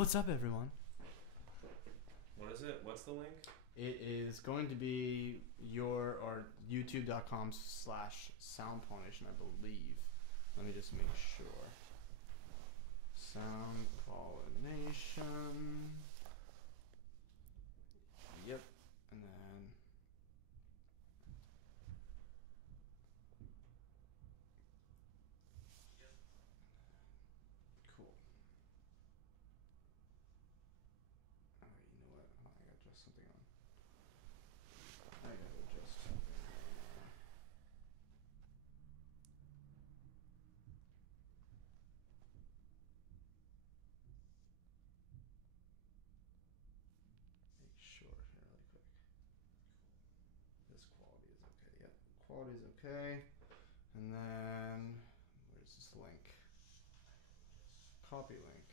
What's up, everyone? What is it? What's the link? It is going to be youtube.com/soundpollination, I believe. Let me just make sure. Sound pollination. Yep. And then cool. Alright, you know what? I gotta adjust something on. I gotta adjust something. Make sure here really quick. This quality is okay. Yep. Quality is okay. And then where's this link? Copy link.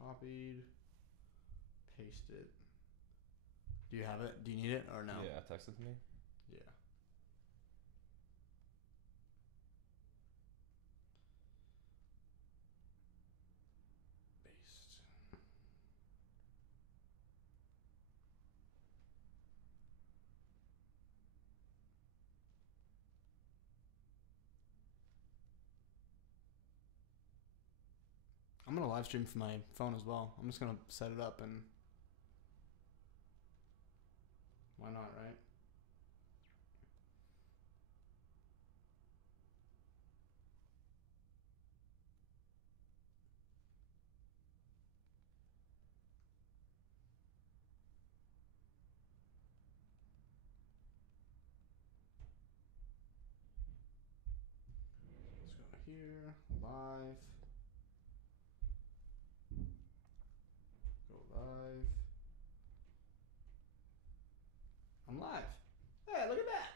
Copied. Paste it. Do you have it? Do you need it or no? Yeah, text it to me. Yeah. Paste. I'm gonna live stream from my phone as well. I'm just gonna set it up and why not, right? Let's go here, live. Go live. I'm live. Hey, look at that.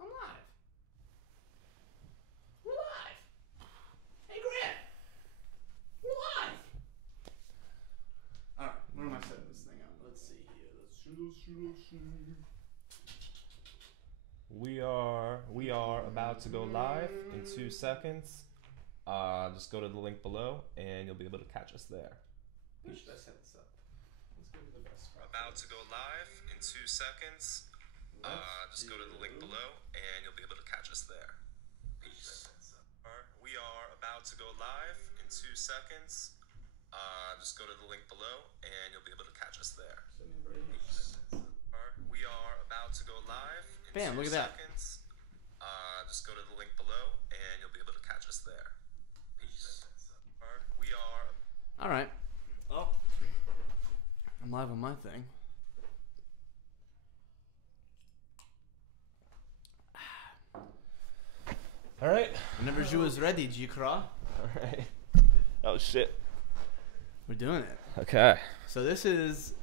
I'm live. We're live. Hey, Grant. We're live. All right, where am I setting this thing up? Let's see here. Let's see. We are about to go live in 2 seconds. Just go to the link below and you'll be able to catch us there. Where should I set this up? Let's go to the best spot. About to go live in 2 seconds. Just go to the link below and you'll be able to catch us there. Peace. We are about to go live in 2 seconds. Just go to the link below and you'll be able to catch us there. Peace. We are about to go live in Bam, 2 look at that. seconds. Just go to the link below and you'll be able to catch us there. Peace. We are. All right. Oh, I'm live on my thing. All right. Whenever you was ready, Jikra. All right. Oh shit. We're doing it. Okay. So this is,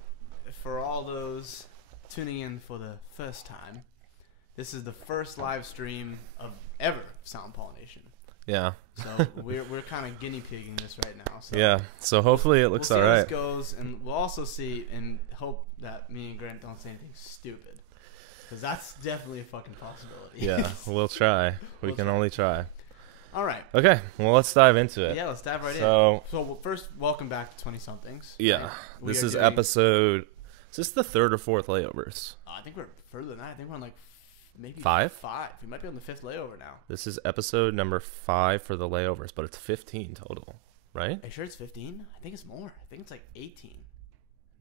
for all those tuning in for the first time, this is the first live stream of ever Sound Pollination. Yeah. So we're kind of guinea pigging this right now. So Yeah. So hopefully it looks we'll see all how right. this goes, and we'll also see and hope that me and Grant don't say anything stupid, because that's definitely a fucking possibility. Yeah. We'll try. We We'll can try. only try. All right. Okay. Well, let's dive into it. Yeah, let's dive right in. So So first, welcome back to 20-somethings. yeah, Right? We this are is doing- episode. Is this the third or fourth layovers? I think we're further than that. I think we're on like maybe Five? Five. We might be on the 5th layover now. This is episode number 5 for the layovers, but it's 15 total, right? Are you sure it's 15? I think it's more. I think it's like 18.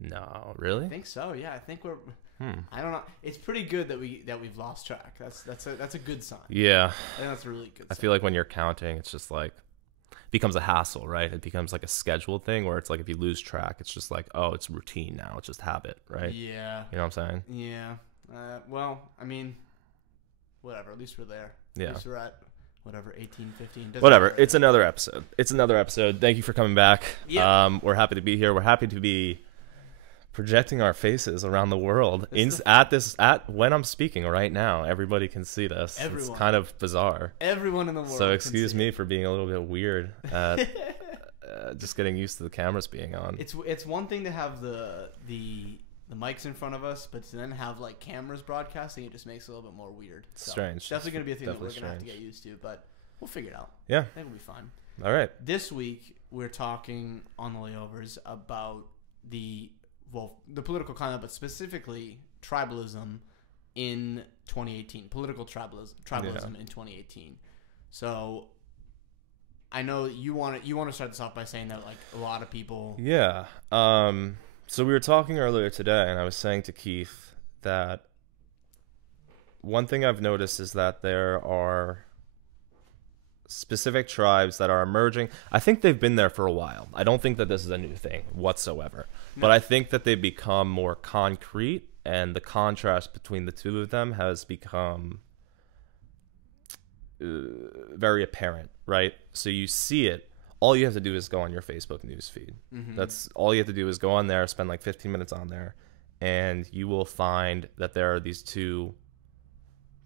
No, really? I think so. Yeah, I think we're. Hmm. I don't know. It's pretty good that we've lost track. That's a good sign. Yeah. I think that's a really good I sign. feel like when you're counting, it's just like becomes a hassle, right? It becomes like a scheduled thing where it's like if you lose track, it's just like, oh, it's routine now. It's just habit, right? Yeah. You know what I'm saying? Yeah. Well, I mean, whatever. At least we're there. Yeah. At least we're at whatever 18, 15. Doesn't Whatever. matter. It's another episode. It's another episode. Thank you for coming back. Yeah. We're happy to be here. We're happy to be projecting our faces around the world. When I'm speaking right now, everybody can see this. Everyone. It's kind of bizarre. Everyone in the world. So can excuse see me it. for being a little bit weird at just getting used to the cameras being on. It's one thing to have the mics in front of us, but to then have like cameras broadcasting, it just makes it a little bit more weird. So Strange. it's definitely going to be a thing that we're Definitely going to have to strange. get used to, but we'll figure it out. Yeah. I think we'll be fine. All right. This week, we're talking on the Layovers about the political climate, but specifically tribalism in 2018. Political tribalism in 2018. So I know you want to start this off by saying that, like, a lot of people... Yeah. So we were talking earlier today, and I was saying to Keith that one thing I've noticed is that there are specific tribes that are emerging. I think they've been there for a while. I don't think that this is a new thing whatsoever. No. But I think that they've become more concrete, and the contrast between the two of them has become very apparent, right? So you see it. All you have to do is go on your Facebook news feed. Mm-hmm. That's all you have to do is go on there, spend like 15 minutes on there, and you will find that there are these two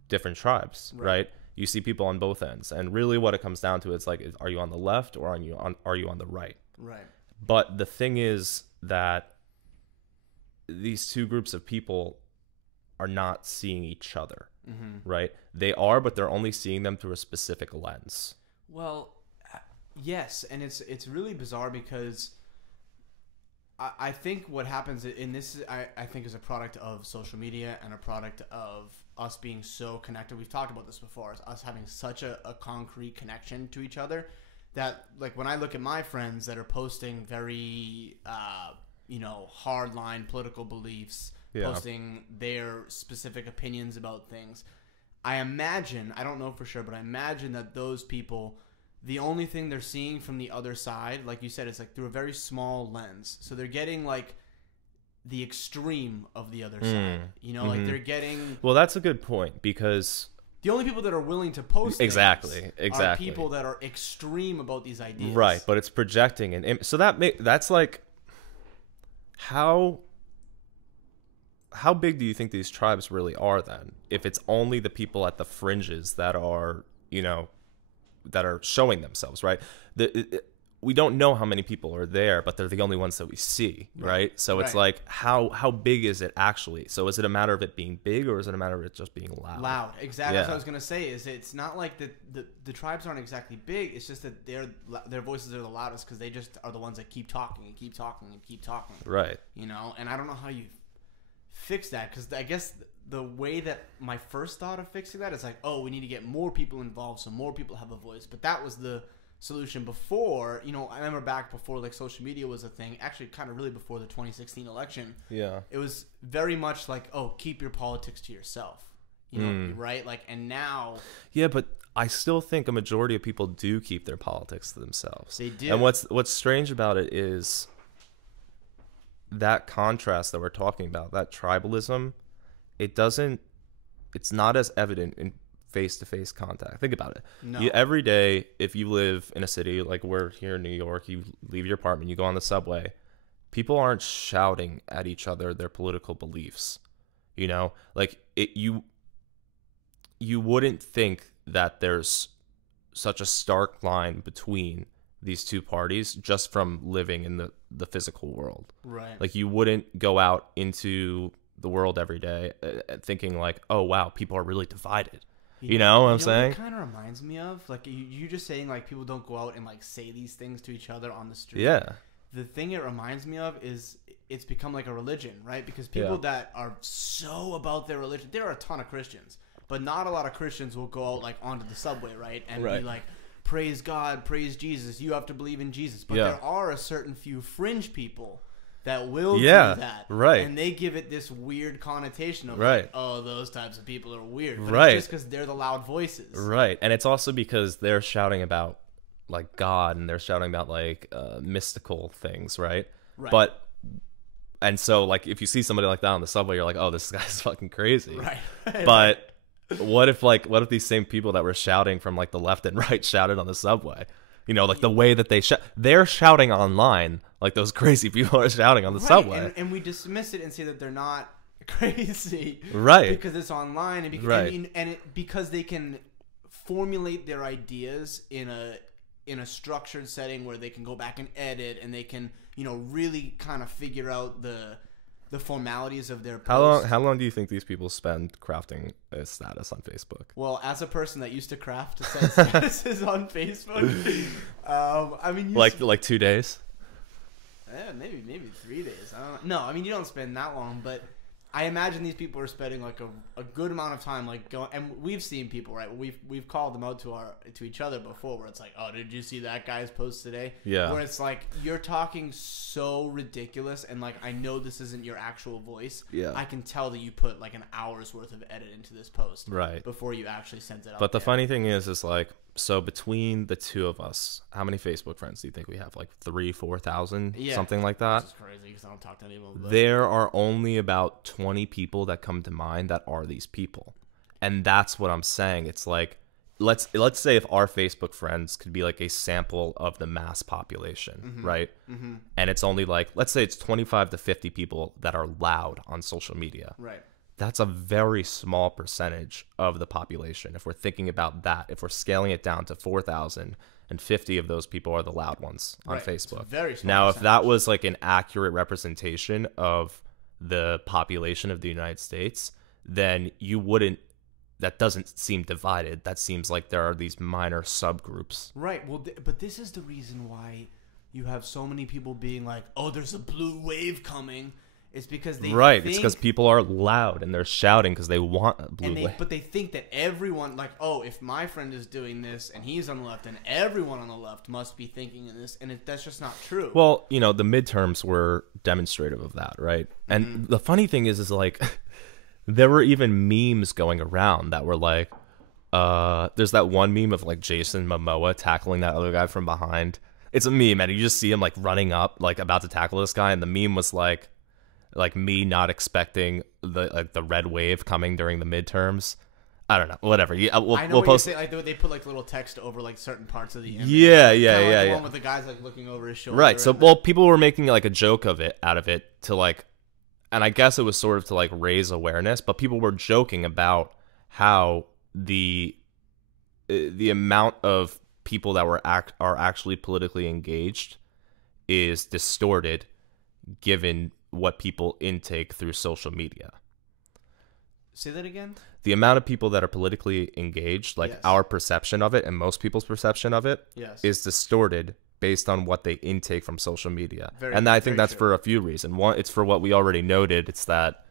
different tribes, right? You see people on both ends, and really what it comes down to is like, are you on the left or are you on the right? Right. But the thing is that these two groups of people are not seeing each other, right? They are, but they're only seeing them through a specific lens. Well, yes, and it's really bizarre because I think what happens in this, I think, is a product of social media and a product of us being so connected. We've talked about this before, us having such a concrete connection to each other that, like, when I look at my friends that are posting very, hardline political beliefs, posting their specific opinions about things, I imagine, I don't know for sure, but I imagine that those people, the only thing they're seeing from the other side, like you said, is like through a very small lens. So they're getting like the extreme of the other side. Like they're getting... Well, that's a good point, because the only people that are willing to post exactly are people that are extreme about these ideas. Right, but it's projecting an so that's like how big do you think these tribes really are then? If it's only the people at the fringes that are, that are showing themselves, right? We don't know how many people are there, but they're the only ones that we see, right? So it's like, how big is it actually? So is it a matter of it being big, or is it a matter of it just being loud? Loud, exactly. That's what I was gonna say. Is it's not like the tribes aren't exactly big. It's just that their voices are the loudest because they just are the ones that keep talking and keep talking and keep talking. Right. And I don't know how you fix that, because I guess the way that my first thought of fixing that is like, oh, we need to get more people involved so more people have a voice. But that was the solution before. I remember back before like social media was a thing, actually kind of really before the 2016 election. Yeah. It was very much like, oh, keep your politics to yourself. Right? Like, and now... Yeah, but I still think a majority of people do keep their politics to themselves. They do. And what's strange about it is that contrast that we're talking about, that tribalism, it's not as evident in face-to-face contact. Think about it. No. Every day, if you live in a city like we're here in New York, you leave your apartment, you go on the subway, people aren't shouting at each other their political beliefs. Like you wouldn't think that there's such a stark line between these two parties just from living in the physical world. Right. Like, you wouldn't go out into the world every day thinking like, oh wow, people are really divided. You know what I'm saying? It kind of reminds me of like you just saying like people don't go out and like say these things to each other on the street. Yeah. The thing it reminds me of is it's become like a religion, right? Because people that are so about their religion, there are a ton of Christians, but not a lot of Christians will go out like onto the subway, right? And be like, praise God, praise Jesus, you have to believe in Jesus. But there are a certain few fringe people that will do that. Right. And they give it this weird connotation of right. like, oh, those types of people are weird. But right. it's just because they're the loud voices. Right. And it's also because they're shouting about like God, and they're shouting about like mystical things, right? Right. And so like if you see somebody like that on the subway, you're like, oh, this guy's fucking crazy. Right. But what if these same people that were shouting from like the left and right shouted on the subway? You know, like the way that they're shouting online, like those crazy people are shouting on the subway. And we dismiss it and say that they're not crazy. Right. Because it's online, and because, because they can formulate their ideas in a structured setting where they can go back and edit, and they can, you know, really kind of figure out the the formalities of their How post. How long do you think these people spend crafting a status on Facebook? Well, as a person that used to craft to set statuses on Facebook, I mean, like 2 days. Maybe 3 days. I don't know. No, I mean you don't spend that long, but I imagine these people are spending like a good amount of time like going. And we've seen people, right? We've called them out to each other before, where it's like, oh, did you see that guy's post today? Yeah. Where it's like you're talking so ridiculous, and like I know this isn't your actual voice. Yeah. I can tell that you put like an hour's worth of edit into this post, Right, before you actually sent it out. but the funny thing is like, so between the two of us, how many Facebook friends do you think we have? Like 3,000-4,000, Yeah. something like that. This is crazy because I don't talk to anyone. But There are only about 20 people that come to mind that are these people, and that's what I'm saying. It's like, let's say if our Facebook friends could be like a sample of the mass population, right? Mm-hmm. And it's only like, let's say it's 25 to 50 people that are loud on social media. right. That's a very small percentage of the population. If we're thinking about that, if we're scaling it down to 4,000 and 50 of those people are the loud ones on Right. It's a Facebook. very small Now, if percentage. that was like an accurate representation of the population of the United States, then you wouldn't, that doesn't seem divided. That seems like there are these minor subgroups. Right. Well, but this is the reason why you have so many people being like, "Oh, there's a blue wave coming." It's because they Right. think, It's because people are loud and they're shouting because they want a blue wave. but they think that everyone, like, oh, if my friend is doing this and he's on the left, and everyone on the left must be thinking in this, and that's just not true. Well, you know, the midterms were demonstrative of that, right? And the funny thing is like, there were even memes going around that were like, there's that one meme of like Jason Momoa tackling that other guy from behind. It's a meme, and you just see him like running up, like about to tackle this guy, and the meme was like me not expecting the red wave coming during the midterms. I don't know, whatever. Yeah, we'll I know what post. you're saying. Like they put like little text over like certain parts of the image. Yeah, Kinda like the yeah. one with the guys like looking over his shoulder. Right. So, and- well, people were making like a joke out of it to like, and I guess it was sort of to like raise awareness, but people were joking about how the amount of people that are actually politically engaged is distorted given what people intake through social media. Say that again. The amount of people that are politically engaged, like Yes. our perception of it and most people's perception of it, Yes. is distorted based on what they intake from social media. Very- And I think very that's true. for a few reasons. One, it's for what we already noted. It's that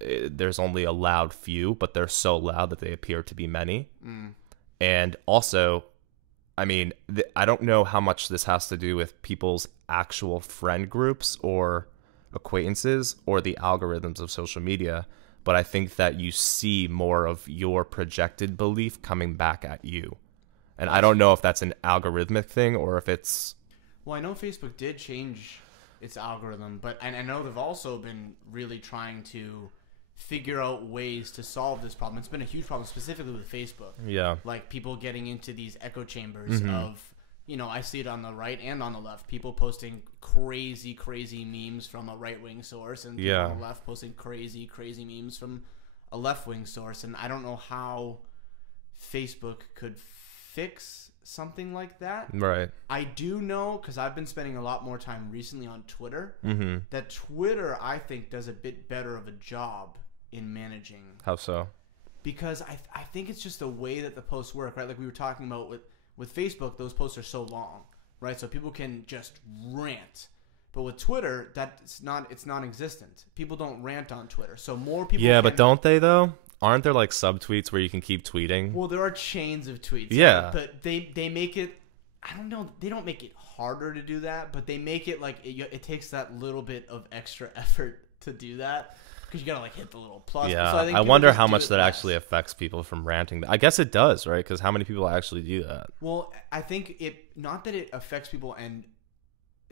there's only a loud few, but they're so loud that they appear to be many. And also, I mean, I don't know how much this has to do with people's actual friend groups or acquaintances or the algorithms of social media, but I think that you see more of your projected belief coming back at you. And I don't know if that's an algorithmic thing or if it's... Well, I know Facebook did change its algorithm, but and I know they've also been really trying to figure out ways to solve this problem. It's been a huge problem, specifically with Facebook. Yeah. Like people getting into these echo chambers of, you know, I see it on the right and on the left. People posting crazy memes from a right-wing source, and people on the left posting crazy memes from a left-wing source. And I don't know how Facebook could fix something like that. Right. I do know, because I've been spending a lot more time recently on Twitter, Mm-hmm. that Twitter, I think, does a bit better of a job in managing. How so? Because I think it's just the way that the posts work, right? Like we were talking about with Facebook, those posts are so long, right? So people can just rant. But with Twitter, it's non-existent. People don't rant on Twitter. So more people Yeah, can, but don't they, though? Aren't there, like, subtweets where you can keep tweeting? Well, there are chains of tweets. Yeah. Right? But they make it, I don't know, they don't make it harder to do that, but they make it like it takes that little bit of extra effort to do that. Because you gotta like hit the little plus. Yeah, So I think I people wonder just how do much it that less. actually affects people from ranting. I guess it does, right? Because how many people actually do that? Well, I think not that it affects people and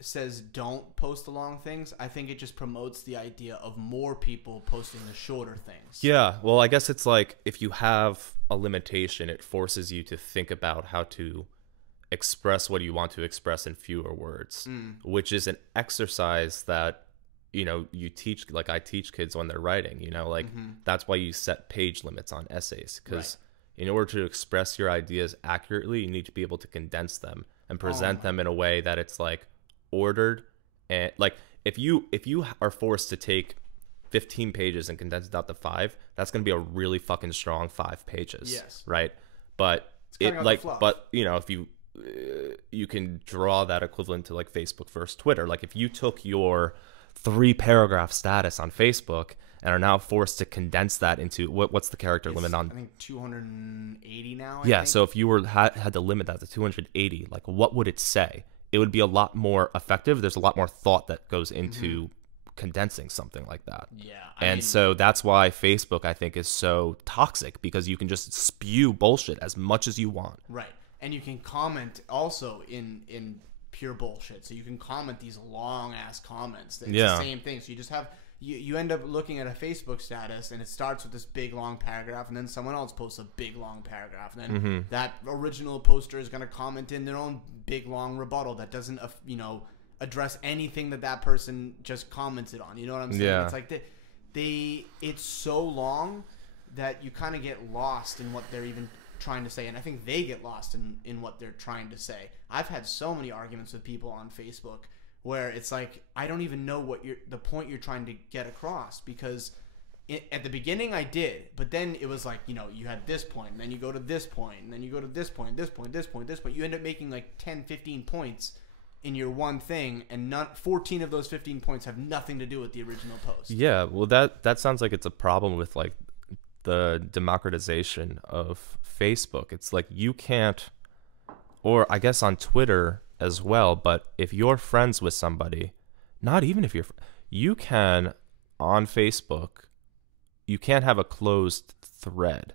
says don't post the long things. I think it just promotes the idea of more people posting the shorter things. Yeah, well, I guess it's like if you have a limitation, it forces you to think about how to express what you want to express in fewer words, which is an exercise that, you know, you teach, like I teach kids when they're writing, you know, like that's why you set page limits on essays, because in order to express your ideas accurately, you need to be able to condense them and present them in a way that it's like ordered. And like if you are forced to take 15 pages and condense it out to 5, that's going to be a really fucking strong 5 pages. Yes. Right. But but you know, if you can draw that equivalent to like Facebook versus Twitter. Like if you took your 3-paragraph status on Facebook and are now forced to condense that into what's the character limit on? I think 280 now. So if you were had to limit that to 280, like what would it say? It would be a lot more effective. There's a lot more thought that goes into condensing something like that. Yeah. I mean, so that's why Facebook, I think, is so toxic, because you can just spew bullshit as much as you want. Right. And you can comment also in pure bullshit. So you can comment these long ass comments. It's the same thing. So you just have you end up looking at a Facebook status and it starts with this big long paragraph, and then someone else posts a big long paragraph, and then that original poster is going to comment in their own big long rebuttal that doesn't address anything that person just commented on. You know what I'm saying? Yeah. It's like it's so long that you kind of get lost in what they're even trying to say, and I think they get lost in what they're trying to say. I've had so many arguments with people on Facebook where it's like, I don't even know what the point you're trying to get across, because at the beginning I did, but then it was like, you know, you had this point, and then you go to this point, and then you go to this point, this point, this point, this point. You end up making like 10, 15 points in your one thing, and 14 of those 15 points have nothing to do with the original post. Yeah, well, that sounds like it's a problem with like the democratization of Facebook. It's like you can't, or I guess on Twitter as well, but if you're friends with somebody, not even if you can, on Facebook, you can't have a closed thread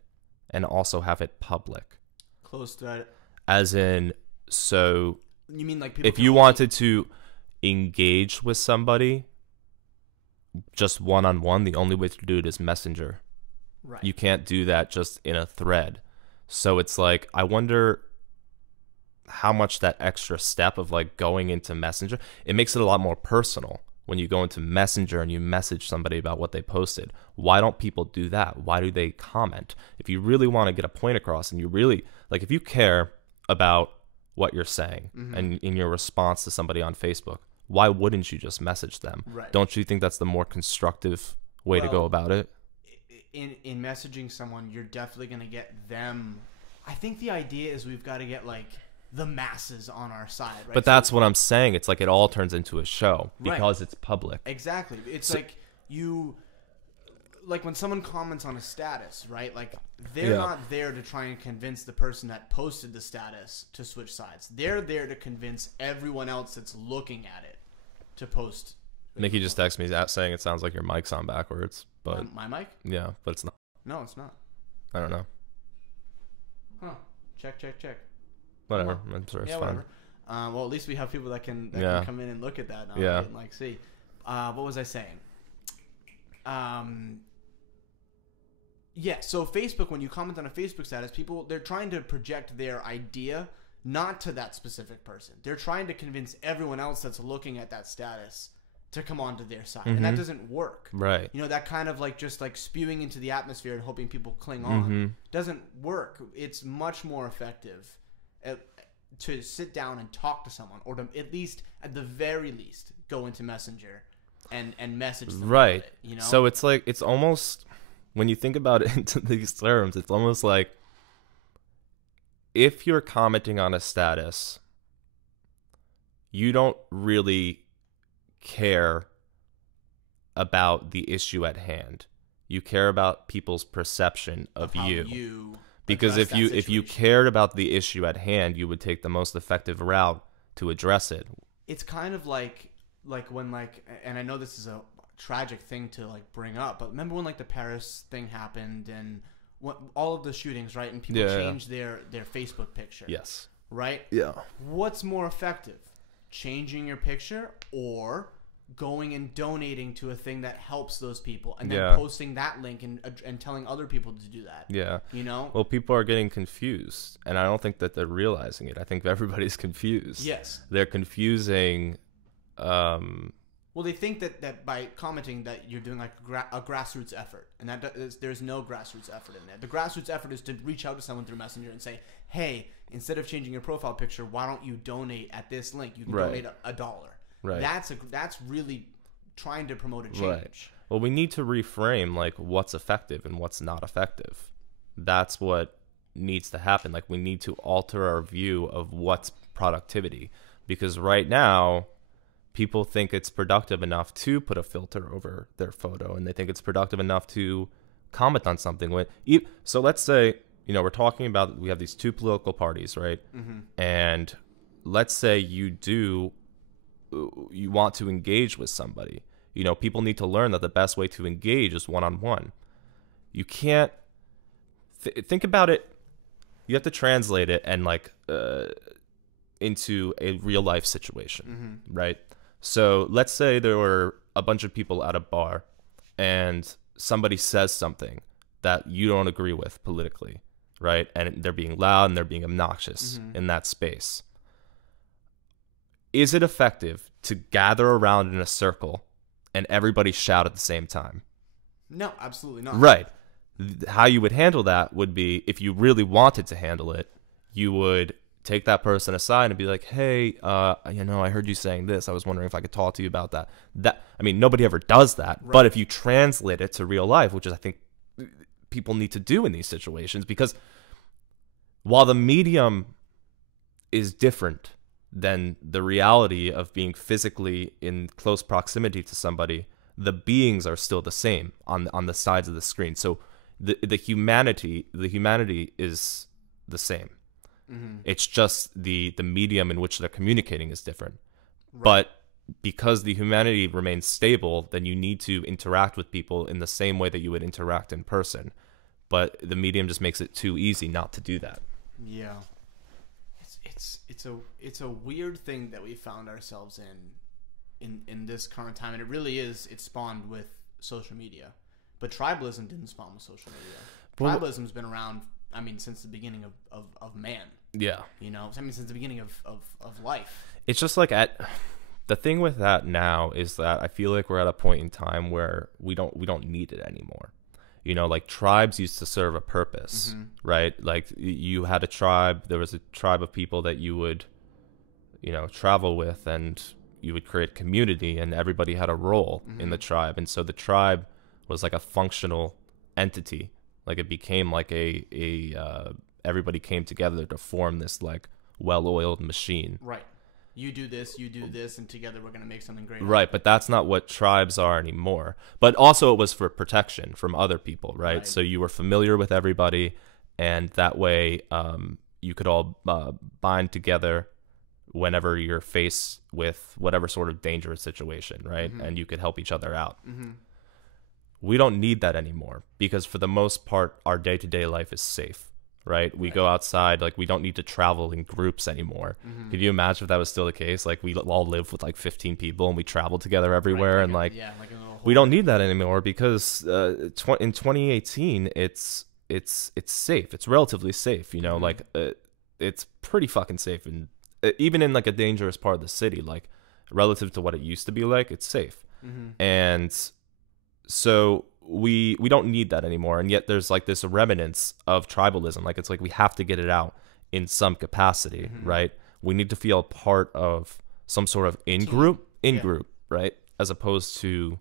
and also have it public. Closed thread? As in, so you mean like people, if you wanted to engage with somebody just one-on-one, the only way to do it is Messenger. Right. You can't do that just in a thread. So it's like, I wonder how much that extra step of like going into Messenger, it makes it a lot more personal when you go into Messenger and you message somebody about what they posted. Why don't people do that? Why do they comment? If you really want to get a point across, and you really, like, if you care about what you're saying and in your response to somebody on Facebook, why wouldn't you just message them? Right. Don't you think that's the more constructive way to go about it? In messaging someone, you're definitely going to get them. I think the idea is we've got to get like the masses on our side, right? But that's what I'm saying. It's like it all turns into a show because it's public. Exactly. It's like like when someone comments on a status, right? Like they're not there to try and convince the person that posted the status to switch sides. They're there to convince everyone else that's looking at it to post. Nikki just texted me saying it sounds like your mic's on backwards, but my mic? Yeah, but it's not. No, it's not. I don't know. Huh? Check. Whatever. I'm sure it's fine. Whatever. Well, at least we have people that can come in and look at that now and like see. What was I saying? So Facebook, when you comment on a Facebook status, people, they're trying to project their idea not to that specific person. They're trying to convince everyone else that's looking at that status to come onto their side. And that doesn't work. Right. You know, that kind of like just like spewing into the atmosphere and hoping people cling on doesn't work. It's much more effective to sit down and talk to someone, or to at least, at the very least, go into Messenger and message them. Right. It, you know? So it's like, it's almost, when you think about it into these terms, it's almost like if you're commenting on a status, you don't really care about the issue at hand. You care about people's perception of you. Because if you cared about the issue at hand, you would take the most effective route to address it. It's kind of like when and I know this is a tragic thing to like bring up, but remember when like the Paris thing happened and all of the shootings, right? And people changed their Facebook picture. Yes. Right? Yeah. What's more effective? Changing your picture or going and donating to a thing that helps those people and then posting that link and telling other people to do that. Yeah. You know? Well, people are getting confused, and I don't think that they're realizing it. I think everybody's confused. Yes. They're confusing well, they think that by commenting that you're doing like a grassroots effort, and there's no grassroots effort in there. The grassroots effort is to reach out to someone through Messenger and say, hey, instead of changing your profile picture, why don't you donate at this link? You can donate $1. Right. That's really trying to promote a change. Right. Well, we need to reframe like what's effective and what's not effective. That's what needs to happen. Like we need to alter our view of what's productivity, because right now people think it's productive enough to put a filter over their photo, and they think it's productive enough to comment on something. So let's say, we're talking about, we have these two political parties, right? Mm-hmm. And let's say you want to engage with somebody. People need to learn that the best way to engage is one-on-one. You can't think about it. You have to translate it and into a real life situation, right? So let's say there were a bunch of people at a bar and somebody says something that you don't agree with politically, right? And they're being loud and they're being obnoxious in that space. Is it effective to gather around in a circle and everybody shout at the same time? No, absolutely not. Right. How you would handle that would be, if you really wanted to handle it, you would take that person aside and be like, hey, I heard you saying this. I was wondering if I could talk to you about that. Nobody ever does that. Right. But if you translate it to real life, which is, I think, people need to do in these situations, because while the medium is different than the reality of being physically in close proximity to somebody, the beings are still the same on the sides of the screen. So the humanity is the same. It's just the medium in which they're communicating is different. Right. But because the humanity remains stable, then you need to interact with people in the same way that you would interact in person. But the medium just makes it too easy not to do that. Yeah. It's a weird thing that we found ourselves in this current time, and it really is. It spawned with social media, but tribalism didn't spawn with social media. Tribalism's been around, since the beginning of man. Yeah. Since the beginning of life. It's just like the thing with that now is that I feel like we're at a point in time where we don't need it anymore. Like tribes used to serve a purpose, right? Like you had a tribe, there was a tribe of people that you would, travel with, and you would create community, and everybody had a role in the tribe. And so the tribe was like a functional entity. Like it became like everybody came together to form this like well-oiled machine. Right. You do this, and together we're going to make something great. Right, but that's not what tribes are anymore. But also it was for protection from other people, right? So you were familiar with everybody, and that way you could all bind together whenever you're faced with whatever sort of dangerous situation, right? And you could help each other out. We don't need that anymore, because for the most part, our day-to-day life is safe. Right? We go outside, like we don't need to travel in groups anymore. Could you imagine if that was still the case? Like we all live with like 15 people and we travel together everywhere, and we don't need that anymore, because in 2018 it's safe. It's relatively safe, it's pretty fucking safe, and even in like a dangerous part of the city, like relative to what it used to be like, it's safe. And so we don't need that anymore, and yet there's like this remnants of tribalism. Like it's like we have to get it out in some capacity, right? We need to feel part of some sort of in-group, right? As opposed to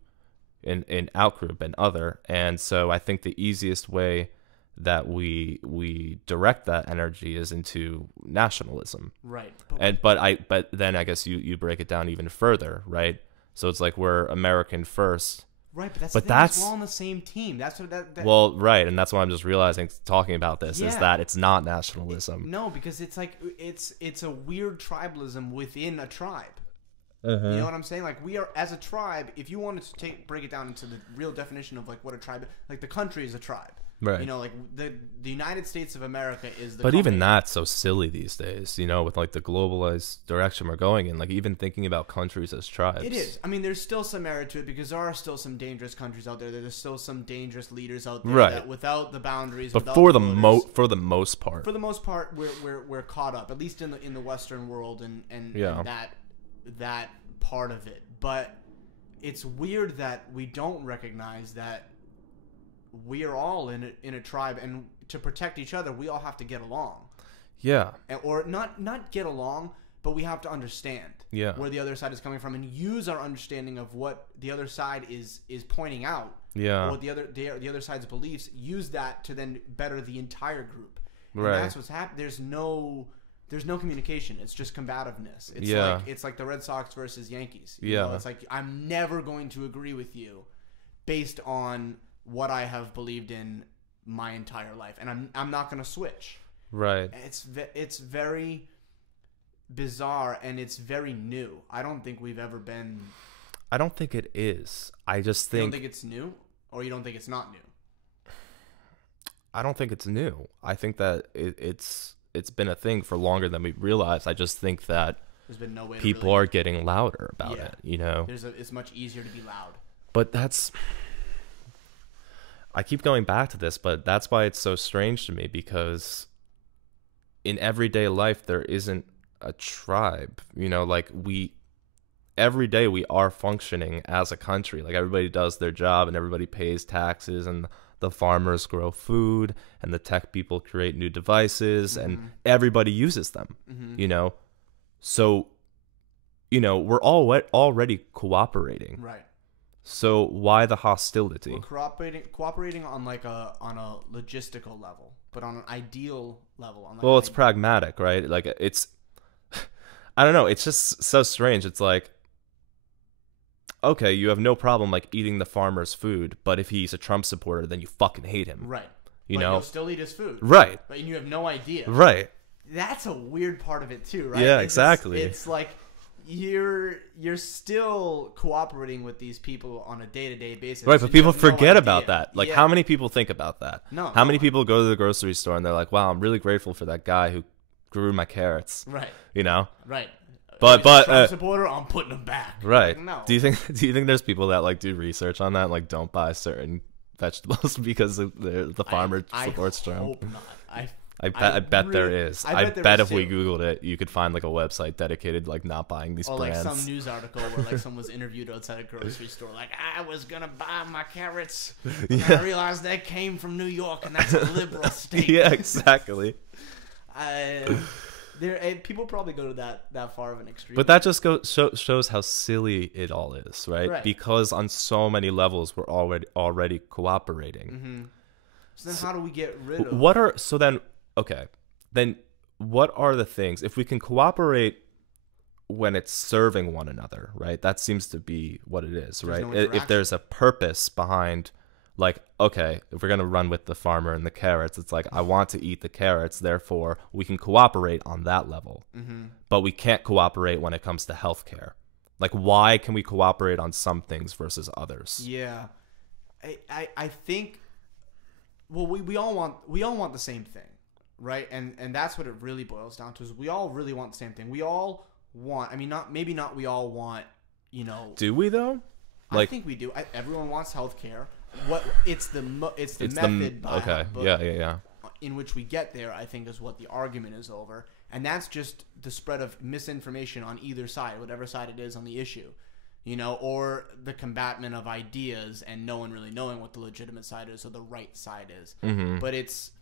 an out-group and other. And so I think the easiest way that we direct that energy is into nationalism. Right. But then I guess you break it down even further, right? So it's like we're American first. Right, but that's we're all on the same team. That's what that. Well, right, and that's what I'm just realizing talking about this is that it's not nationalism. No, because it's like it's a weird tribalism within a tribe. You know what I'm saying? Like we are, as a tribe, if you wanted to break it down into the real definition of like what a tribe, like the country is a tribe. Right. Like the United States of America is the But country. Even that's so silly these days, with like the globalized direction we're going in, like even thinking about countries as tribes. It is. There's still some merit to it, because there are still some dangerous countries out there. There's still some dangerous leaders out there that without the boundaries, but for the most part, we're caught up, at least in the Western world and that part of it. But it's weird that we don't recognize that we are all in a tribe, and to protect each other, we all have to get along. Yeah. Or not get along, but we have to understand where the other side is coming from and use our understanding of what the other side is pointing out. Yeah. Or what the other side's beliefs, use that to then better the entire group. And Right. that's what's happening. There's no communication. It's just combativeness. It's like the Red Sox versus Yankees. You know, it's like I'm never going to agree with you based on what I have believed in my entire life, and I'm not going to switch. Right. It's very bizarre and it's very new. I don't think we've ever been. I don't think it is. I just think. You don't think it's new, or you don't think it's not new? I don't think it's new. I think that it's been a thing for longer than we realized. I just think that there's been no way people are getting louder about it. You know, it's much easier to be loud. But I keep going back to this, but that's why it's so strange to me, because in everyday life there isn't a tribe. You know, like every day we are functioning as a country. Like everybody does their job and everybody pays taxes, and the farmers grow food and the tech people create new devices and everybody uses them, you know? So, you know, we're already cooperating. Right. So why the hostility? We're cooperating on on a logistical level, but on an ideal level. Well, it's pragmatic, right? Like it's, I don't know. It's just so strange. It's like, okay, you have no problem like eating the farmer's food, but if he's a Trump supporter, then you fucking hate him. Right. You but know? You'll still eat his food. Right. But you have no idea. Right. That's a weird part of it too, right? Yeah, exactly. It's like you're still cooperating with these people on a day-to-day basis. Right, but people forget about that. Like, how many people think about that? No. How many people go to the grocery store and they're like, wow, I'm really grateful for that guy who grew my carrots. Right. You know? Right. But Trump supporter, I'm putting them back. Right. Like, no. Do you think there's people that like do research on that and like don't buy certain vegetables because the farmer supports Trump? I hope not. I bet there is. I bet if we Googled it, you could find like a website dedicated like not buying these brands. Or like some news article where like someone was interviewed outside a grocery store, like I was gonna buy my carrots, and I realized they came from New York, and that's a liberal state. Yeah, exactly. People probably go to that far of an extreme. But that just shows how silly it all is, right? Because on so many levels we're already cooperating. Mm-hmm. So then how do we get rid of then what are the things, if we can cooperate when it's serving one another, right? That seems to be what it is, right? If there's a purpose behind, like, okay, if we're going to run with the farmer and the carrots, it's like, I want to eat the carrots, therefore we can cooperate on that level. Mm-hmm. But we can't cooperate when it comes to healthcare. Like, why can we cooperate on some things versus others? Yeah. I think, well, we all want the same thing, right? And that's what it really boils down to, is we all really want the same thing. We all want, I mean, maybe not we all want, you know. Do we though? Like, I think we do. Everyone wants healthcare. It's the method in which we get there, I think, is what the argument is over. And that's just the spread of misinformation on either side, whatever side it is on the issue, you know, or the combatment of ideas and no one really knowing what the legitimate side is or the right side is. Mm-hmm. But it's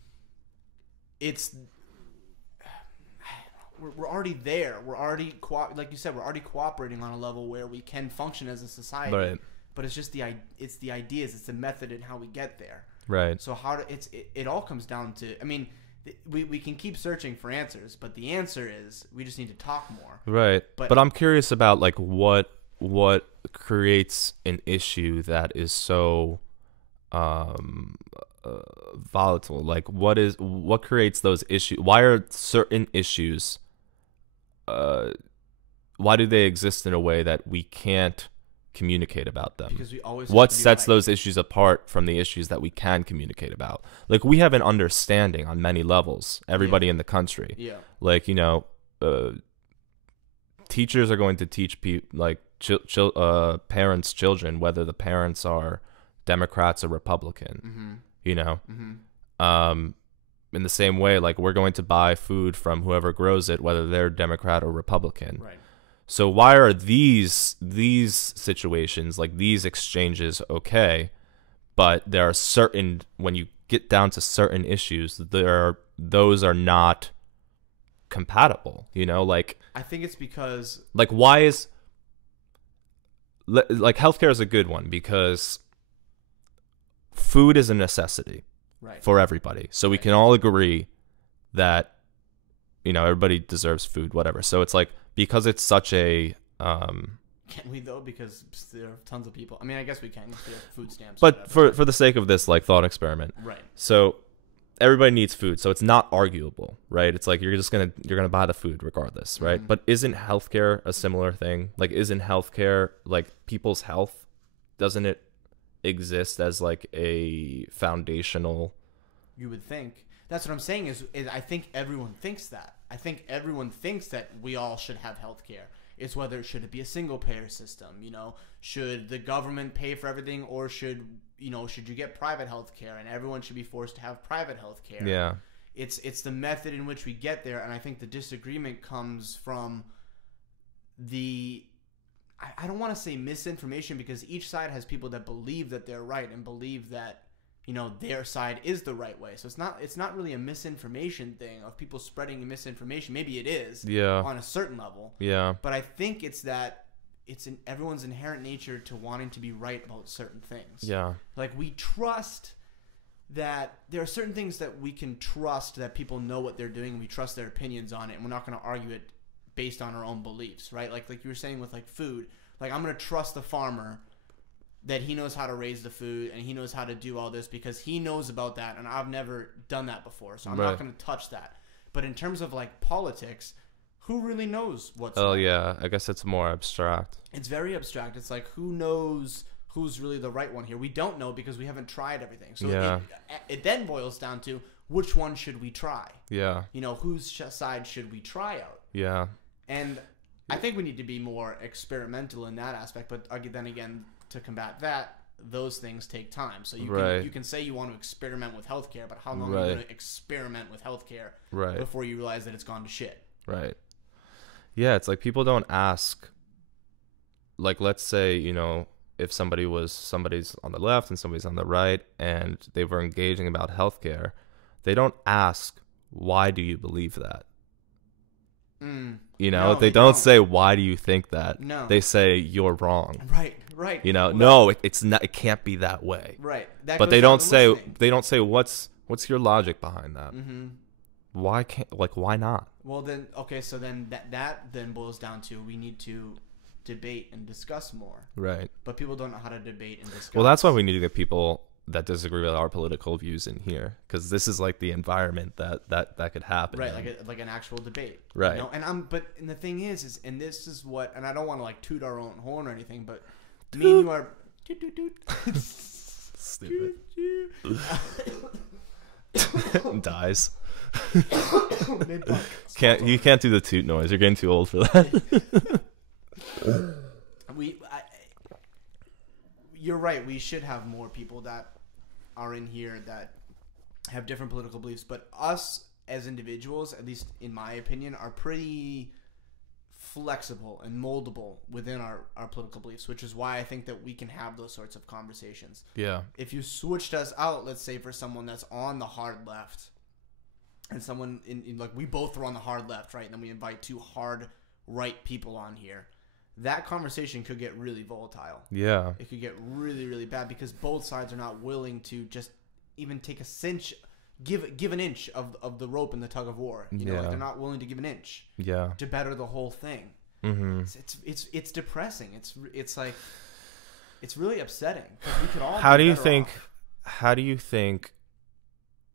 we're already there. We're already like you said, we're already cooperating on a level where we can function as a society. Right. But it's just the ideas, it's the method and how we get there. Right. So it all comes down to, I mean, we can keep searching for answers, but the answer is we just need to talk more. Right. But I'm curious about like what creates an issue that is so volatile. Like what creates those issues? Why are certain issues why do they exist in a way that we can't communicate about them? Because we always what sets those issues apart from the issues that we can communicate about? Like, we have an understanding on many levels, everybody in the country. Yeah. Like, you know, teachers are going to teach parents' children, whether the parents are Democrats or Republican. Mm-hmm. You know, in the same way, like, we're going to buy food from whoever grows it, whether they're Democrat or Republican. Right. So why are these situations, like these exchanges, okay, but there are when you get down to certain issues, those are not compatible, you know? Like, I think it's because why is like healthcare is a good one because food is a necessity for everybody. So we can all agree that, you know, everybody deserves food, whatever. So it's like, because it's such a can we though? Because there are tons of people. I mean, I guess we can. There are food stamps. But for the sake of this like thought experiment, right? So everybody needs food, so it's not arguable, right? It's like you're gonna buy the food regardless, right? Mm-hmm. But isn't healthcare a similar thing? Like, isn't healthcare like people's health? Doesn't it exist as like a foundational? You would think. That's what I'm saying. Is I think everyone thinks that. I think everyone thinks that we all should have healthcare. It's whether should it be a single payer system, you know, should the government pay for everything, or should you get private health care and everyone should be forced to have private health care. Yeah. It's the method in which we get there, and I think the disagreement comes from I don't want to say misinformation, because each side has people that believe that they're right and believe that, you know, their side is the right way. So it's not really a misinformation thing of people spreading misinformation. Maybe it is, on a certain level. Yeah. But I think it's that it's in everyone's inherent nature to wanting to be right about certain things. Yeah. Like, we trust that there are certain things that we can trust that people know what they're doing, and we trust their opinions on it, and we're not going to argue it based on our own beliefs, right? Like you were saying with like food. Like, I'm going to trust the farmer that he knows how to raise the food and he knows how to do all this because he knows about that, and I've never done that before, so I'm not going to touch that. But in terms of like politics, who really knows what's right? Yeah, I guess it's more abstract. It's very abstract. It's like, who knows who's really the right one here? We don't know because we haven't tried everything. So it then boils down to, which one should we try? Yeah. You know, whose side should we try out? Yeah. And I think we need to be more experimental in that aspect, but then again, to combat that, those things take time. So you can say you want to experiment with healthcare, but how long are you going to experiment with healthcare before you realize that it's gone to shit? Right. Yeah, it's like people don't ask. Like, let's say, you know, if somebody's on the left and somebody's on the right and they were engaging about healthcare, they don't ask, why do you believe that? You know, no, they don't say, why do you think that? No. They say, you're wrong. Right. You know, no, it's not. It can't be that way. Right. But they don't say what's your logic behind that? Mm-hmm. Why not? Well, then, okay, so then that then boils down to, we need to debate and discuss more. Right. But people don't know how to debate and discuss. Well, that's why we need to get people that disagree with our political views in here, because this is like the environment that could happen. Right, like an actual debate. Right. You know? And the thing is, and this is what, and I don't want to like toot our own horn or anything, but me and you are stupid. Dies. You can't do the toot noise. You're getting too old for that. You're right. We should have more people that are in here that have different political beliefs, but us as individuals, at least in my opinion, are pretty flexible and moldable within our political beliefs, which is why I think that we can have those sorts of conversations. Yeah. If you switched us out, let's say for someone that's on the hard left, and someone in like, we both are on the hard left, right? And then we invite two hard right people on here. That conversation could get really volatile. Yeah. It could get really, really bad because both sides are not willing to just even take a cinch, give an inch of the rope in the tug of war. You know, like, they're not willing to give an inch. Yeah. To better the whole thing. Mm-hmm. It's depressing. It's like, it's really upsetting. We could all. How do you think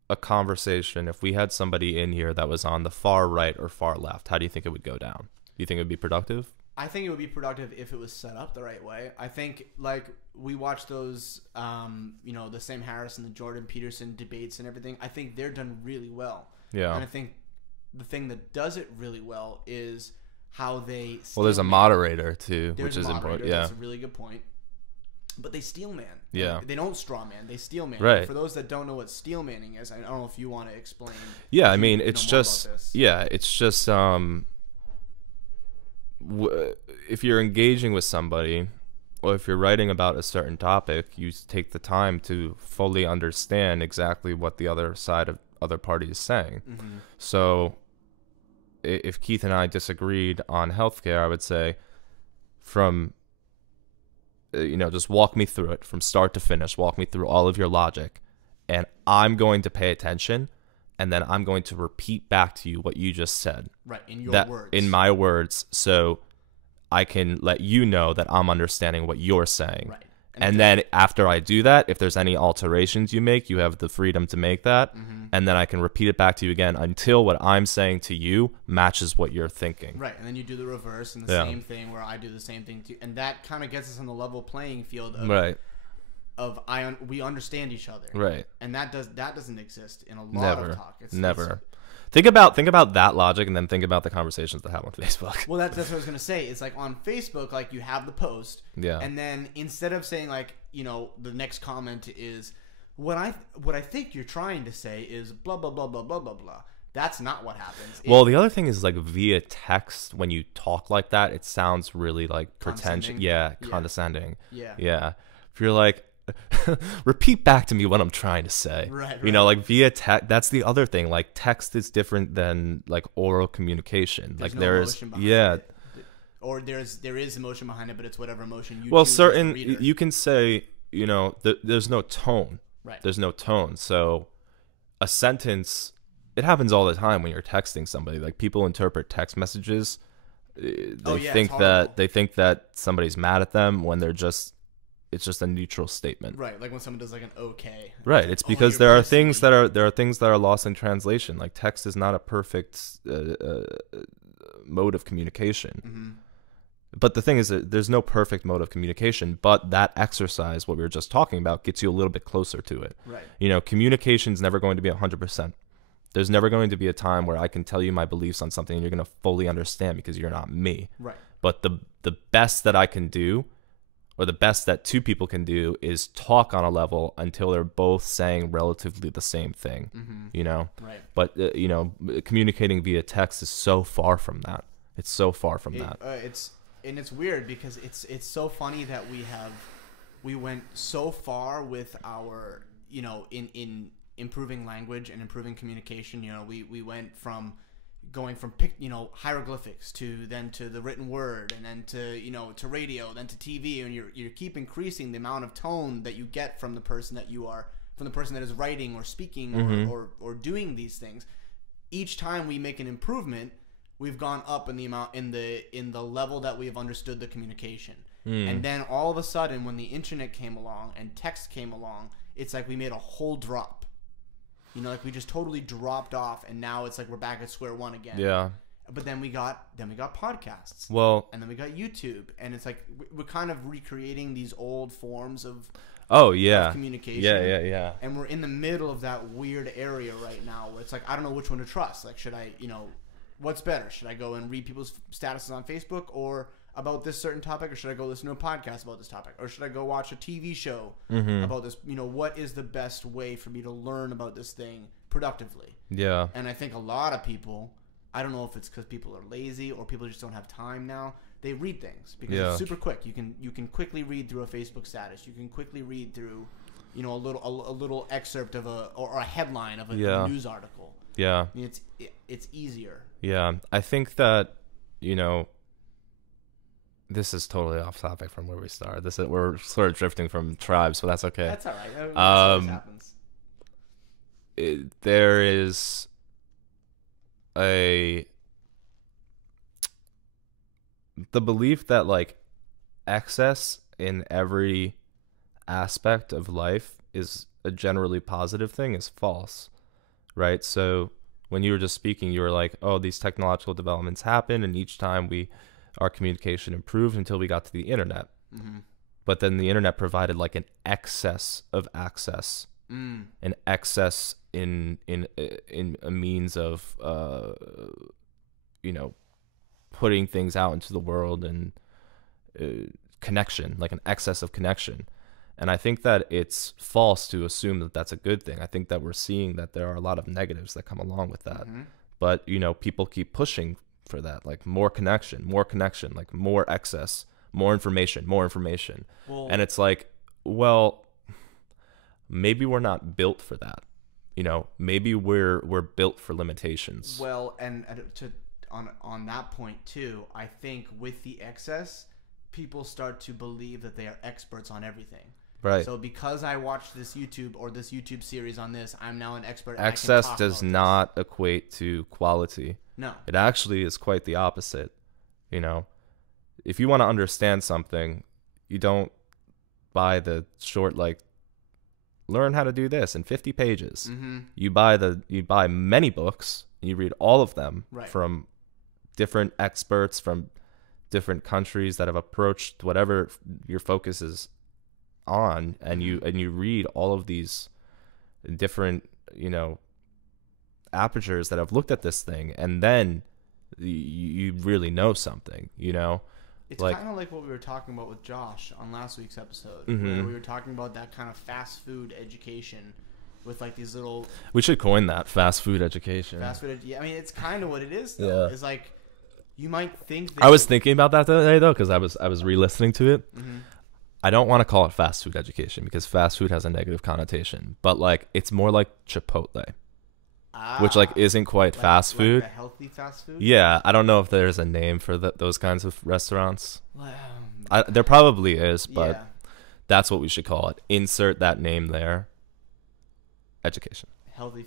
a conversation, if we had somebody in here that was on the far right or far left, how do you think it would go down? Do you think it would be productive? I think it would be productive if it was set up the right way. I think, like, we watched those, the Sam Harris and the Jordan Peterson debates and everything. I think they're done really well. Yeah. And I think the thing that does it really well is how they... Well, there's a moderator, too, which is important. Yeah. That's a really good point. But they steel man. Yeah. They don't straw man. They steel man. Right. For those that don't know what steel manning is, I don't know if you want to explain. Yeah, I mean, it's just... Yeah, it's just... if you're engaging with somebody, or if you're writing about a certain topic, you take the time to fully understand exactly what the other party is saying. Mm-hmm. So if Keith and I disagreed on healthcare, I would say from, just walk me through it from start to finish, walk me through all of your logic, and I'm going to pay attention, and then I'm going to repeat back to you what you just said. Right, in your words. In my words, so I can let you know that I'm understanding what you're saying. Right. And then after I do that, if there's any alterations you make, you have the freedom to make that. Mm-hmm. And then I can repeat it back to you again until what I'm saying to you matches what you're thinking. Right. And then you do the reverse and the same thing where I do the same thing too. And that kind of gets us on the level playing field of, right. We understand each other. Right. And that doesn't exist in a lot of talk. Never. Think about that logic, and then think about the conversations that happen on Facebook. Well, that's what I was gonna say. It's like on Facebook, like you have the post, and then instead of saying like, the next comment is what I think you're trying to say is blah blah blah blah blah blah blah. That's not what happens. Well, the other thing is like via text, when you talk like that, it sounds really like pretentious. Yeah, condescending. Yeah. If you're like, repeat back to me what I'm trying to say. Right. Like via text. That's the other thing. Like text is different than like oral communication. There's like no emotion behind it. Or there is emotion behind it, but it's whatever emotion you. Well, certain you can say there's no tone. Right. There's no tone. So a sentence. It happens all the time when you're texting somebody. Like people interpret text messages. They think that somebody's mad at them when it's just a neutral statement. Right, like when someone does like an okay. Right, it's because there are things that are lost in translation. Like text is not a perfect mode of communication. Mm-hmm. But the thing is that there's no perfect mode of communication, but that exercise, what we were just talking about, gets you a little bit closer to it. Right. Communication's never going to be 100%. There's never going to be a time where I can tell you my beliefs on something and you're going to fully understand because you're not me. Right. But the best that I can do, or the best that two people can do, is talk on a level until they're both saying relatively the same thing. Mm-hmm. Right. But communicating via text is so far from that. It's so far from that. It's weird because it's so funny that we went so far with our in improving language and improving communication. We went from going from hieroglyphics to the written word, and then to radio, then to TV, and you keep increasing the amount of tone that you get from the person that is writing or speaking mm-hmm. or doing these things. Each time we make an improvement, we've gone up in the amount in the level that we have understood the communication. And then all of a sudden, when the internet came along and text came along, it's like we made a whole drop. Like we just totally dropped off, and now it's like we're back at square one again. Yeah. But then we got podcasts. Well, and then we got YouTube, and it's like we're kind of recreating these old forms of communication. Yeah. And we're in the middle of that weird area right now where it's like I don't know which one to trust. Like, should I, what's better? Should I go and read people's statuses on Facebook or about this certain topic, or should I go listen to a podcast about this topic, or should I go watch a TV show mm-hmm. about this? What is the best way for me to learn about this thing productively? Yeah. And I think a lot of people, I don't know if it's because people are lazy or people just don't have time now. They read things because it's super quick. You can quickly read through a Facebook status. You can quickly read through, a little excerpt of a headline of a news article. Yeah. I mean, it's easier. Yeah, I think that this is totally off topic from where we started. We're sort of drifting from tribes, but that's okay. That's all right. That always happens. There is the belief that like excess in every aspect of life is a generally positive thing is false, right? So when you were just speaking, you were like, oh, these technological developments happen, and each time our communication improved until we got to the internet. Mm-hmm. But then the internet provided like an excess of access, an excess in a means of putting things out into the world and connection, like an excess of connection. And I think that it's false to assume that that's a good thing. I think that we're seeing that there are a lot of negatives that come along with that. Mm-hmm. But people keep pushing for that, like more connection, like more access, more information. Well, and it's like, well, maybe we're not built for that. Maybe we're built for limitations. Well, and on that point too, I think with the excess, people start to believe that they are experts on everything. Right. So because I watched this YouTube series on this, I'm now an expert. Excess does not equate to quality. No. It actually is quite the opposite. You know, if you want to understand something, you don't buy the short, like, learn how to do this in 50 pages. Mm-hmm. You buy many books, and you read all of them from different experts from different countries that have approached whatever your focus is on, and you read all of these different, you know, apertures that have looked at this thing, and then you really know something, you know. It's kind of like what we were talking about with Josh on last week's episode, where we were talking about that kind of fast food education with like these little. We should coin that, fast food education. Yeah, I mean, it's kind of what it is, though. Yeah. It's like you might think. I was thinking about that the other day, though, because I was re-listening to it. Mm-hmm. I don't want to call it fast food education because fast food has a negative connotation, but like it's more like Chipotle, which like isn't quite fast food. Like a healthy fast food. Yeah, I don't know if there's a name for those kinds of restaurants. There probably is, but that's what we should call it. Insert that name there. Education. Healthy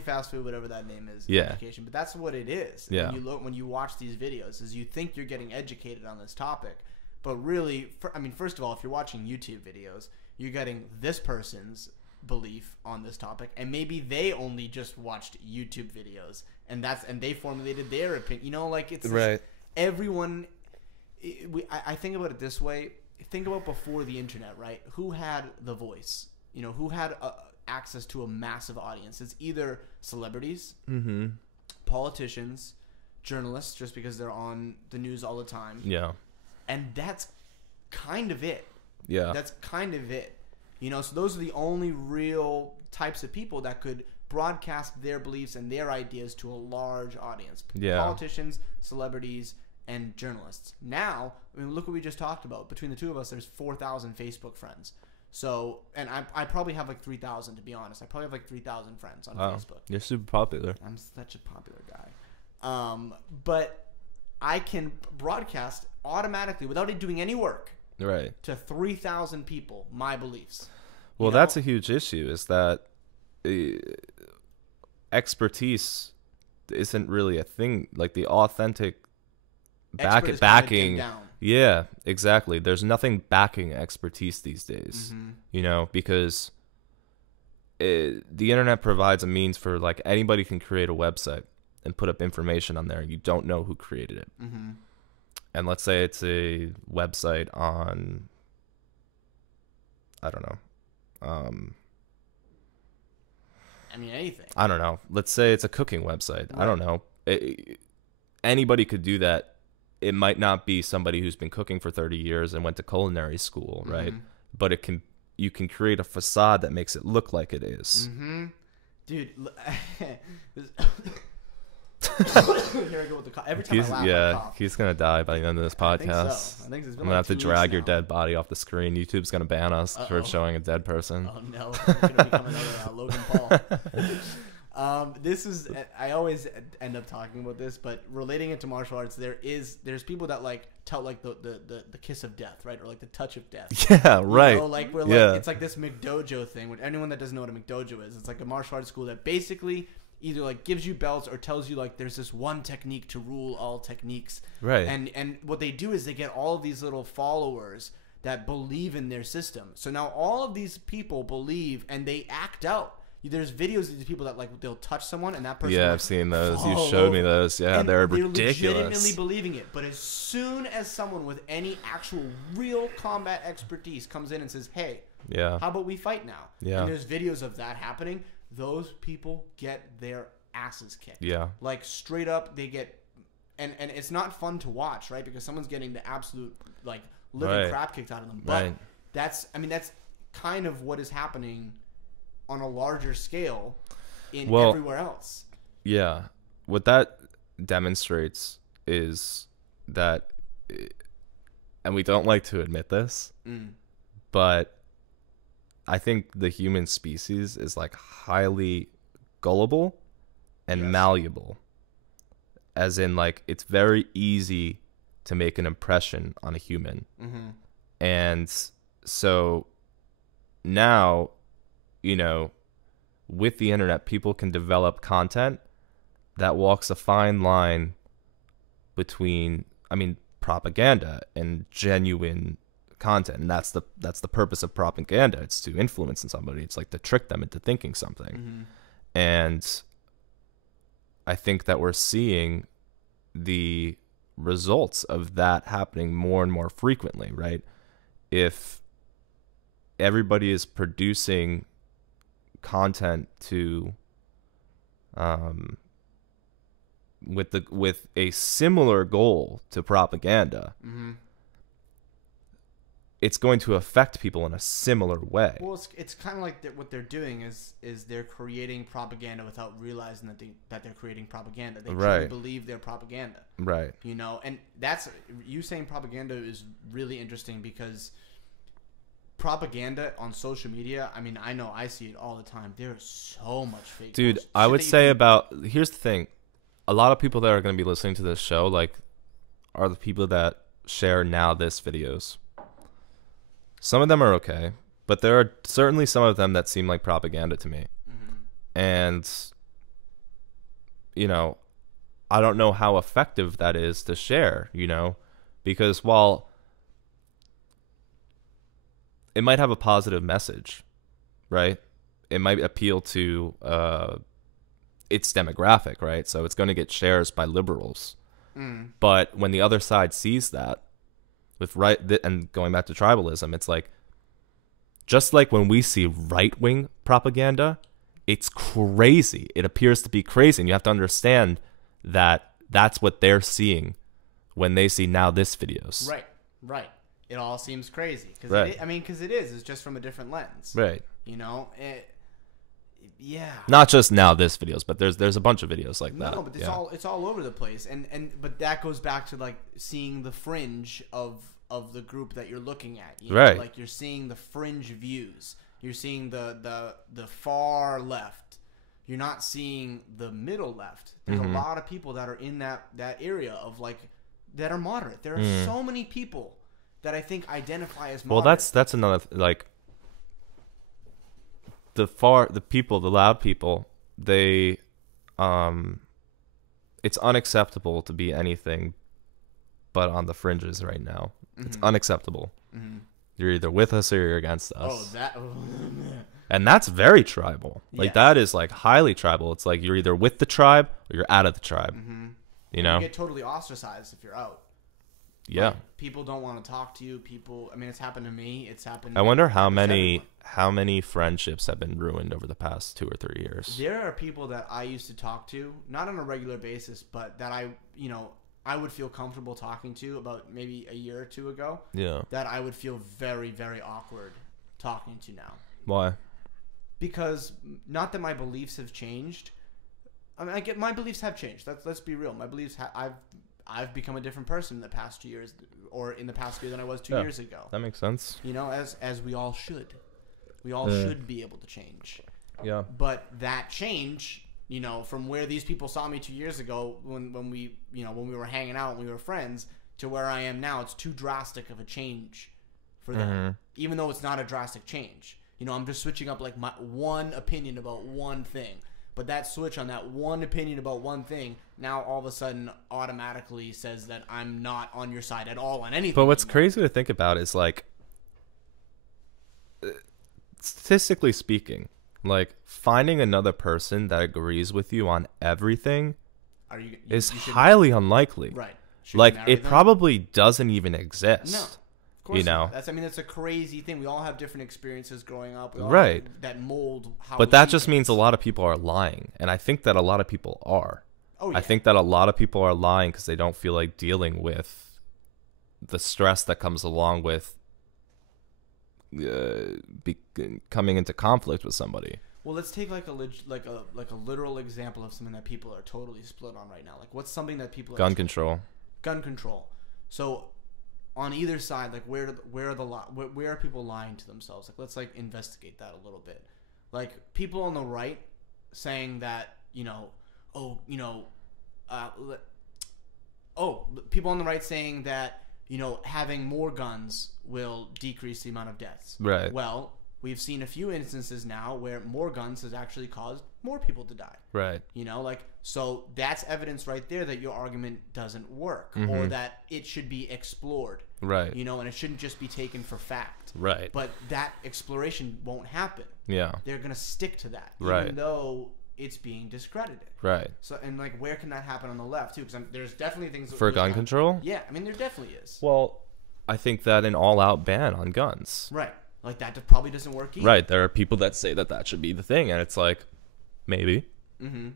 fast food, whatever that name is. Yeah. Education, but that's what it is. Yeah. When you watch these videos, is you think you're getting educated on this topic. But really, first of all, if you're watching YouTube videos, you're getting this person's belief on this topic, and maybe they only just watched YouTube videos, and they formulated their opinion. You know, like it's right. Everyone. I think about it this way. Think about before the internet, right? Who had the voice? You know, who had access to a massive audience? It's either celebrities, politicians, journalists, just because they're on the news all the time. Yeah. And that's kind of it. Yeah. That's kind of it. You know, so those are the only real types of people that could broadcast their beliefs and their ideas to a large audience. Yeah. Politicians, celebrities, and journalists. Now, I mean, look what we just talked about. Between the two of us, there's 4,000 Facebook friends. So, and I probably have like 3,000, to be honest. I probably have like 3,000 friends on Facebook. You're super popular. I'm such a popular guy. But I can broadcast automatically without it doing any work, right, to 3,000 people my beliefs. Well, that's a huge issue, is that expertise isn't really a thing. Like the authentic backing. Yeah, exactly. There's nothing backing expertise these days, you know, because the internet provides a means for like anybody can create a website and put up information on there. You don't know who created it. And let's say it's a website on, I don't know. I mean, anything. I don't know. Let's say it's a cooking website. Right. I don't know. Anybody could do that. It might not be somebody who's been cooking for 30 years and went to culinary school, right? But you can create a facade that makes it look like it is. Dude, here I go with the cough. Every time I laugh, I cough. He's gonna die by the end of this podcast. I think so. I'm gonna have to drag your dead body off the screen. YouTube's gonna ban us for showing a dead person. Oh no, it's gonna become another Logan Paul. This is, I always end up talking about this, but relating it to martial arts, there's people that like tell like the kiss of death, right, or like the touch of death. Yeah, right. You know, like we're like it's like this McDojo thing. With anyone that doesn't know what a McDojo is, it's like a martial arts school that basically either like gives you belts or tells you like there's this one technique to rule all techniques. Right. And what they do is they get all of these little followers that believe in their system. So now all of these people believe and they act out. There's videos of these people that like they'll touch someone and that person. Yeah, I've seen those. You showed me those. Yeah, they're ridiculous. Legitimately believing it. But as soon as someone with any actual real combat expertise comes in and says, "Hey, how about we fight now?" Yeah. And there's videos of that happening. Those people get their asses kicked. Yeah. Like straight up, they get, and it's not fun to watch, right? Because someone's getting the absolute like living crap kicked out of them. But that's kind of what is happening on a larger scale in everywhere else. Yeah. What that demonstrates is that, and we don't like to admit this, but I think the human species is like highly gullible and malleable. as in like it's very easy to make an impression on a human. Mm-hmm. And so now, you know, with the internet, people can develop content that walks a fine line between, I mean, propaganda and genuine content. And that's the purpose of propaganda. It's to influence somebody. It's like to trick them into thinking something. Mm-hmm. And I think that we're seeing the results of that happening more and more frequently, right? If everybody is producing content to with a similar goal to propaganda, Mm-hmm. it's going to affect people in a similar way. Well, it's kind of like what they're doing is they're creating propaganda without realizing that they're creating propaganda. They truly Right. believe they're propaganda. Right. You know, and that's you saying propaganda is really interesting because propaganda on social media, I mean, I know I see it all the time. There is so much fake. Dude, posts. I Shit would that you say can- about, here's the thing. A lot of people that are going to be listening to this show, like, are the people that share now this videos. Some of them are okay, but there are certainly some of them that seem like propaganda to me. Mhm. And, you know, I don't know how effective that is to share, you know, because while it might have a positive message, right? It might appeal to its demographic, right? So it's going to get shares by liberals. Mm. But when the other side sees that, with and going back to tribalism, it's like, just like when we see right-wing propaganda, it's crazy. It appears to be crazy. And you have to understand that that's what they're seeing when they see now this videos. Right, right. It all seems crazy. Cause Right. because it is. It's just from a different lens. Right. You know? Yeah. Not just now this videos, but there's a bunch of videos like that. No, but yeah. it's all over the place, but that goes back to like seeing the fringe of the group that you're looking at. You know? Right. Like you're seeing the fringe views. You're seeing the far left. You're not seeing the middle left. There's Mm-hmm. a lot of people that are in that area of like that are moderate. There are so many people that I think identify as moderate. Well, that's another like the people, the loud people, they it's unacceptable to be anything but on the fringes right now. It's unacceptable. Mhm. You're either with us or you're against us. Oh, that. And that's very tribal. Like Yes. that is like highly tribal. It's like you're either with the tribe or you're out of the tribe. You know? You get totally ostracized if you're out. Yeah. Like, people don't want to talk to you. People. I mean, it's happened to me. It's happened. I wonder how happens to many everyone. friendships have been ruined over the past 2 or 3 years. There are people that I used to talk to, not on a regular basis, but that I would feel comfortable talking to about maybe a year or two ago. Yeah. That I would feel very, very awkward talking to now. Why? Because not that my beliefs have changed. I mean, my beliefs have changed. Let's be real. My beliefs I've become a different person in the past 2 years, or in the past year than I was 2 Yeah. years ago. That makes sense. You know, as we all should. We all should be able to change. Yeah. But that change, you know, from where these people saw me 2 years ago when we were hanging out and we were friends to where I am now, it's too drastic of a change for them. Even though it's not a drastic change. You know, I'm just switching up like my one opinion about one thing. But that switch on that one opinion about one thing now all of a sudden automatically says that I'm not on your side at all on anything. But what's anymore. crazy to think about is like, statistically speaking, like finding another person that agrees with you on everything is you should- highly unlikely. right. Should you Like marry it them? probably doesn't even exist. No. Of course You know. not. That's a crazy thing. We all have different experiences growing up. We all Right. have that mold how But we that see just means a things. lot of people are lying, and I think that a lot of people are. Oh, yeah. I think that a lot of people are lying because they don't feel like dealing with the stress that comes along with coming into conflict with somebody. Well, let's take like a literal example of something that people are totally split on right now. Like what's something that people are Gun control. Gun control. So on either side, like where are people lying to themselves? Like let's like investigate that a little bit. Like people on the right saying that people on the right saying that, having more guns will decrease the amount of deaths. Right. Well, we've seen a few instances now where more guns has actually caused more people to die. Right. So that's evidence right there that your argument doesn't work, or that it should be explored. Right. And it shouldn't just be taken for fact. Right. But that exploration won't happen. Yeah. They're going to stick to that, right. even though it's being discredited. Right. So, and where can that happen on the left too? Because there's definitely things for gun control. Yeah, I mean there definitely is. Well, I think that an all-out ban on guns. Right. Like that probably doesn't work either. Right. There are people that say that should be the thing, and it's like, maybe. Mm-hmm.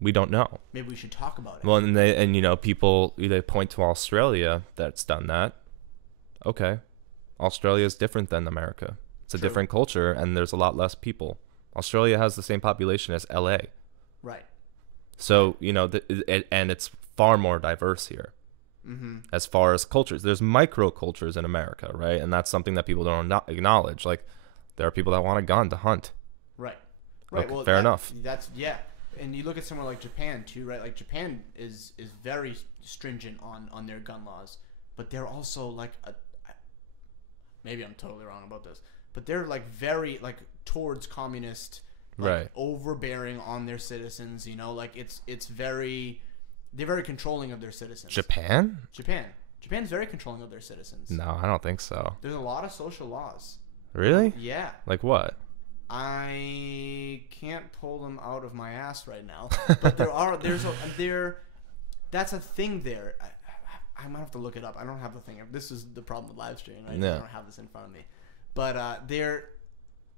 We don't know. Maybe we should talk about it. Well, and people, they point to Australia that's done that. Okay. Australia is different than America. It's a different culture, and there's a lot less people. Australia has the same population as LA. Right. So, and it's far more diverse here. Mm-hmm. As far as cultures, there's micro cultures in America, right? And that's something that people don't acknowledge. Like, there are people that want a gun to hunt. Right. Right. Okay, well, fair enough. Yeah. And you look at somewhere like Japan too, right? Like Japan is very stringent on their gun laws, but they're also like maybe I'm totally wrong about this, but they're like very like towards communist, right? Overbearing on their citizens. Like they're very controlling of their citizens. Japan's very controlling of their citizens. No, I don't think so. There's a lot of social laws. Really? Yeah. Like what? I can't pull them out of my ass right now, but that's a thing there. I might have to look it up. I don't have the thing. This is the problem with live streaming, right? Yeah. I don't have this in front of me. But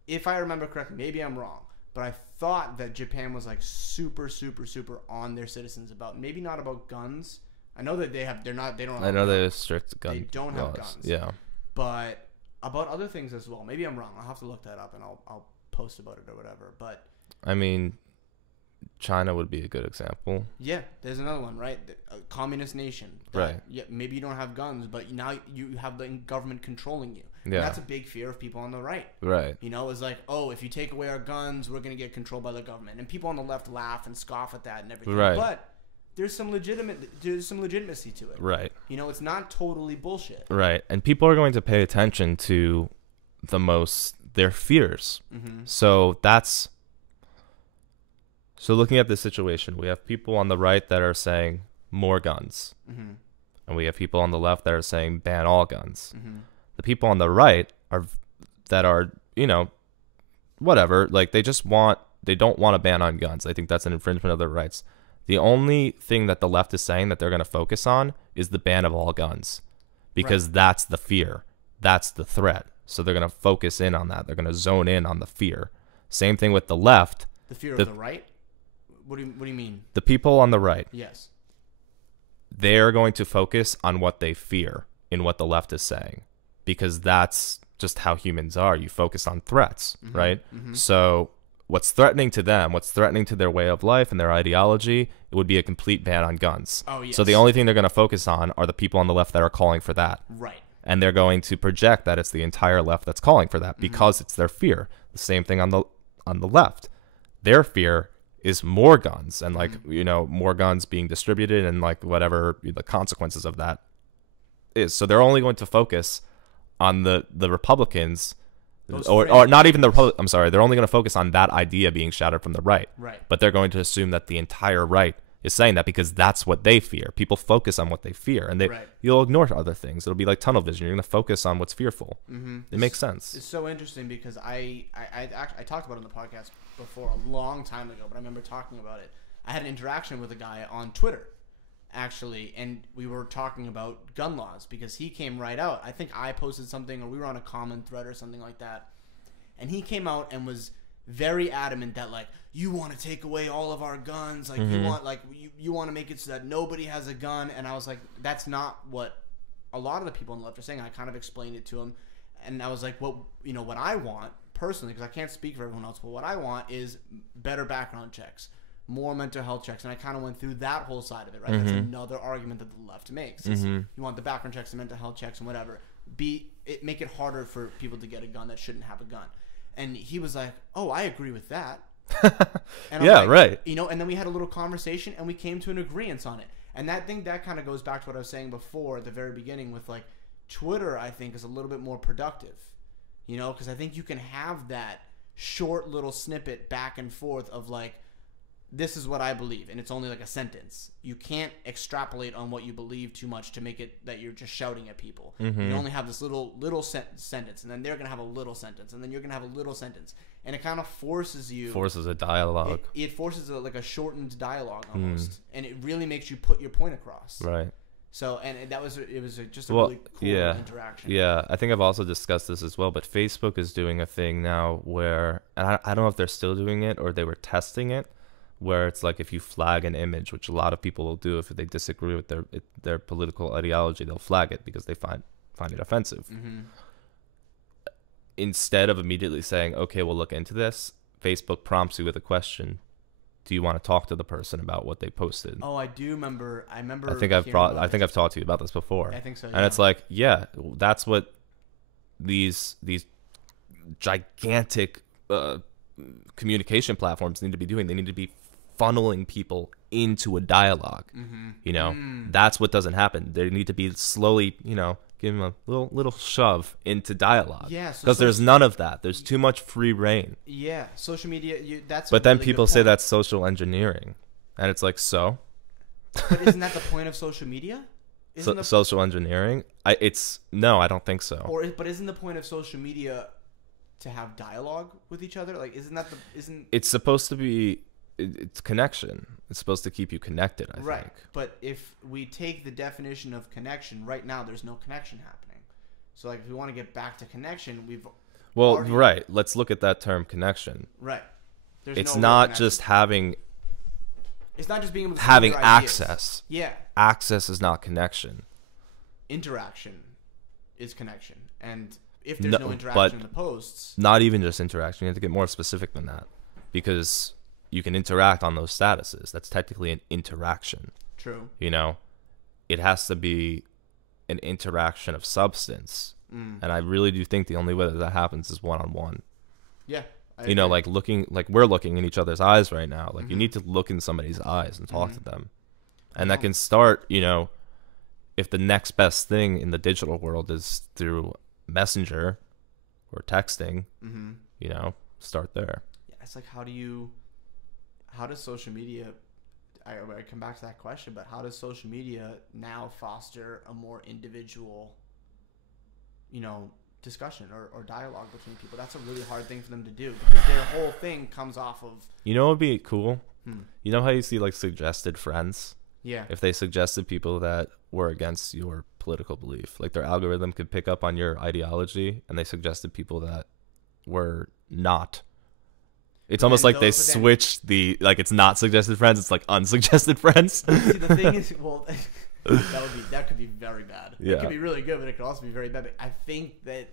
if I remember correctly, maybe I'm wrong, but I thought that Japan was like super, super, super on their citizens about, maybe not about guns. I know that they don't have I know they have strict gun They don't have guns. Yeah. But about other things as well. Maybe I'm wrong. I'll have to look that up and I'll post about it or whatever. But I mean, China would be a good example. Yeah, there's another one, right? A communist nation. Right. Yeah, maybe you don't have guns, but now you have the government controlling you. Yeah. And that's a big fear of people on the right. Right. It's like, if you take away our guns, we're going to get controlled by the government. And people on the left laugh and scoff at that and everything. Right. But there's some legitimacy to it. Right. It's not totally bullshit. Right. And people are going to pay attention to their fears. Mm-hmm. So looking at this situation, we have people on the right that are saying more guns. Mm-hmm. And we have people on the left that are saying ban all guns. Mm-hmm. The people on the right are whatever, like they don't want a ban on guns. I think that's an infringement of their rights. The only thing that the left is saying that they're going to focus on is the ban of all guns, because that's the fear. That's the threat. So they're going to focus in on that. They're going to zone in on the fear. Same thing with the left. The fear of the right? What do you mean? The people on the right. Yes. They're going to focus on what they fear in what the left is saying, because that's just how humans are. You focus on threats, mm-hmm. right? Mm-hmm. So what's threatening to them, what's threatening to their way of life and their ideology, it would be a complete ban on guns. Oh, yes. So the only thing they're going to focus on are the people on the left that are calling for that. Right. And they're going to project that it's the entire left that's calling for that, because it's their fear. The same thing on the left. Their fear is more guns and more guns being distributed and whatever the consequences of that is. So they're only going to focus on the Republicans, or not even the Republic. I'm sorry. They're only going to focus on that idea being shouted from the right. Right. But they're going to assume that the entire right is saying that, because that's what they fear. People focus on what they fear, and you'll ignore other things. It'll be like tunnel vision. You're going to focus on what's fearful. Mm-hmm. It makes sense. It's so interesting because I talked about it on the podcast before a long time ago, but I remember talking about it. I had an interaction with a guy on Twitter, actually, and we were talking about gun laws because he came right out. I think I posted something, or we were on a common thread or something like that, and he came out and was very adamant that you want to take away all of our guns, mm-hmm. you want to make it so that nobody has a gun. And I was like, that's not what a lot of the people on the left are saying. I kind of explained it to him, and I was like, what I want personally, because I can't speak for everyone else, but what I want is better background checks, more mental health checks, and I kind of went through that whole side of it, right? Mm-hmm. That's another argument that the left makes. Mm-hmm. You want the background checks, the mental health checks, and whatever. Make it harder for people to get a gun that shouldn't have a gun. And he was like, "Oh, I agree with that." And yeah, right. And then we had a little conversation, and we came to an agreement on it. And that kind of goes back to what I was saying before at the very beginning with like Twitter, I think, is a little bit more productive, you know, because I think you can have that short little snippet back and forth of like, this is what I believe, and it's only like a sentence. You can't extrapolate on what you believe too much to make it that you're just shouting at people. You only have this little sentence, and then they're gonna have a little sentence, and then you're gonna have a little sentence, and it kind of forces a dialogue. It forces like a shortened dialogue almost, and it really makes you put your point across. Right. So, and it was just a really cool interaction. Yeah, I think I've also discussed this as well, but Facebook is doing a thing now where, and I don't know if they're still doing it or they were testing it, where it's like if you flag an image, which a lot of people will do if they disagree with their political ideology, they'll flag it because they find it offensive. Instead of immediately saying, okay, we'll look into this, Facebook prompts you with a question. Do you want to talk to the person about what they posted? Oh, I do remember. I think I've talked to you about this before. I think so. And it's like, yeah, that's what these gigantic communication platforms need to be doing. They need to be funneling people into a dialogue. You know, that's what doesn't happen. They need to be slowly, you know, give them a little shove into dialogue. Yeah, because there's none of that. There's too much free reign. Yeah, social media. But then people say that's social engineering, and it's like, so. But isn't that the point of social media? Social engineering? I don't think so. But isn't the point of social media to have dialogue with each other? Like, it's supposed to be. It's connection. It's supposed to keep you connected, I think. Right. But if we take the definition of connection, right now there's no connection happening. So like if we want to get back to connection, right. Let's look at that term connection. Right. It's not just having It's not just being able to having access. Yeah. Access is not connection. Interaction is connection. And if there's no interaction in the posts, not even just interaction, you have to get more specific than that. Because you can interact on those statuses. That's technically an interaction. True. You know, it has to be an interaction of substance. And I really do think the only way that happens is one-on-one. Yeah. You know, like we're looking in each other's eyes right now. Like you need to look in somebody's eyes and talk to them. And that can start, you know, if the next best thing in the digital world is through Messenger or texting, you know, start there. Yeah, it's like how does social media, I come back to that question, but how does social media now foster a more individual, you know, discussion or dialogue between people? That's a really hard thing for them to do because their whole thing comes off of... You know what would be cool? You know how you see like suggested friends? Yeah. If they suggested people that were against your political belief, like their algorithm could pick up on your ideology and they suggested people that were not. It's almost like they switched like it's not suggested friends, it's like unsuggested friends. See, the thing is, well, that could be very bad. Yeah. It could be really good, but it could also be very bad. But I think that,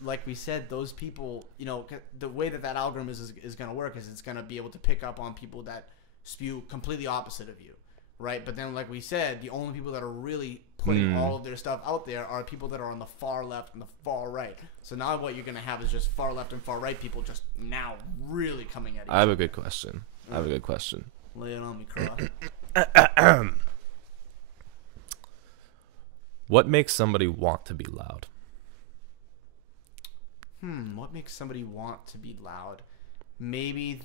like we said, those people, you know, the way that algorithm is going to work is it's going to be able to pick up on people that spew completely opposite of you, right? But then, like we said, the only people that are really putting all of their stuff out there are people that are on the far left and the far right. So now what you're going to have is just far left and far right people just now really coming at you. I have a good question. Lay it on me, Crow. What makes somebody want to be loud? What makes somebody want to be loud? Maybe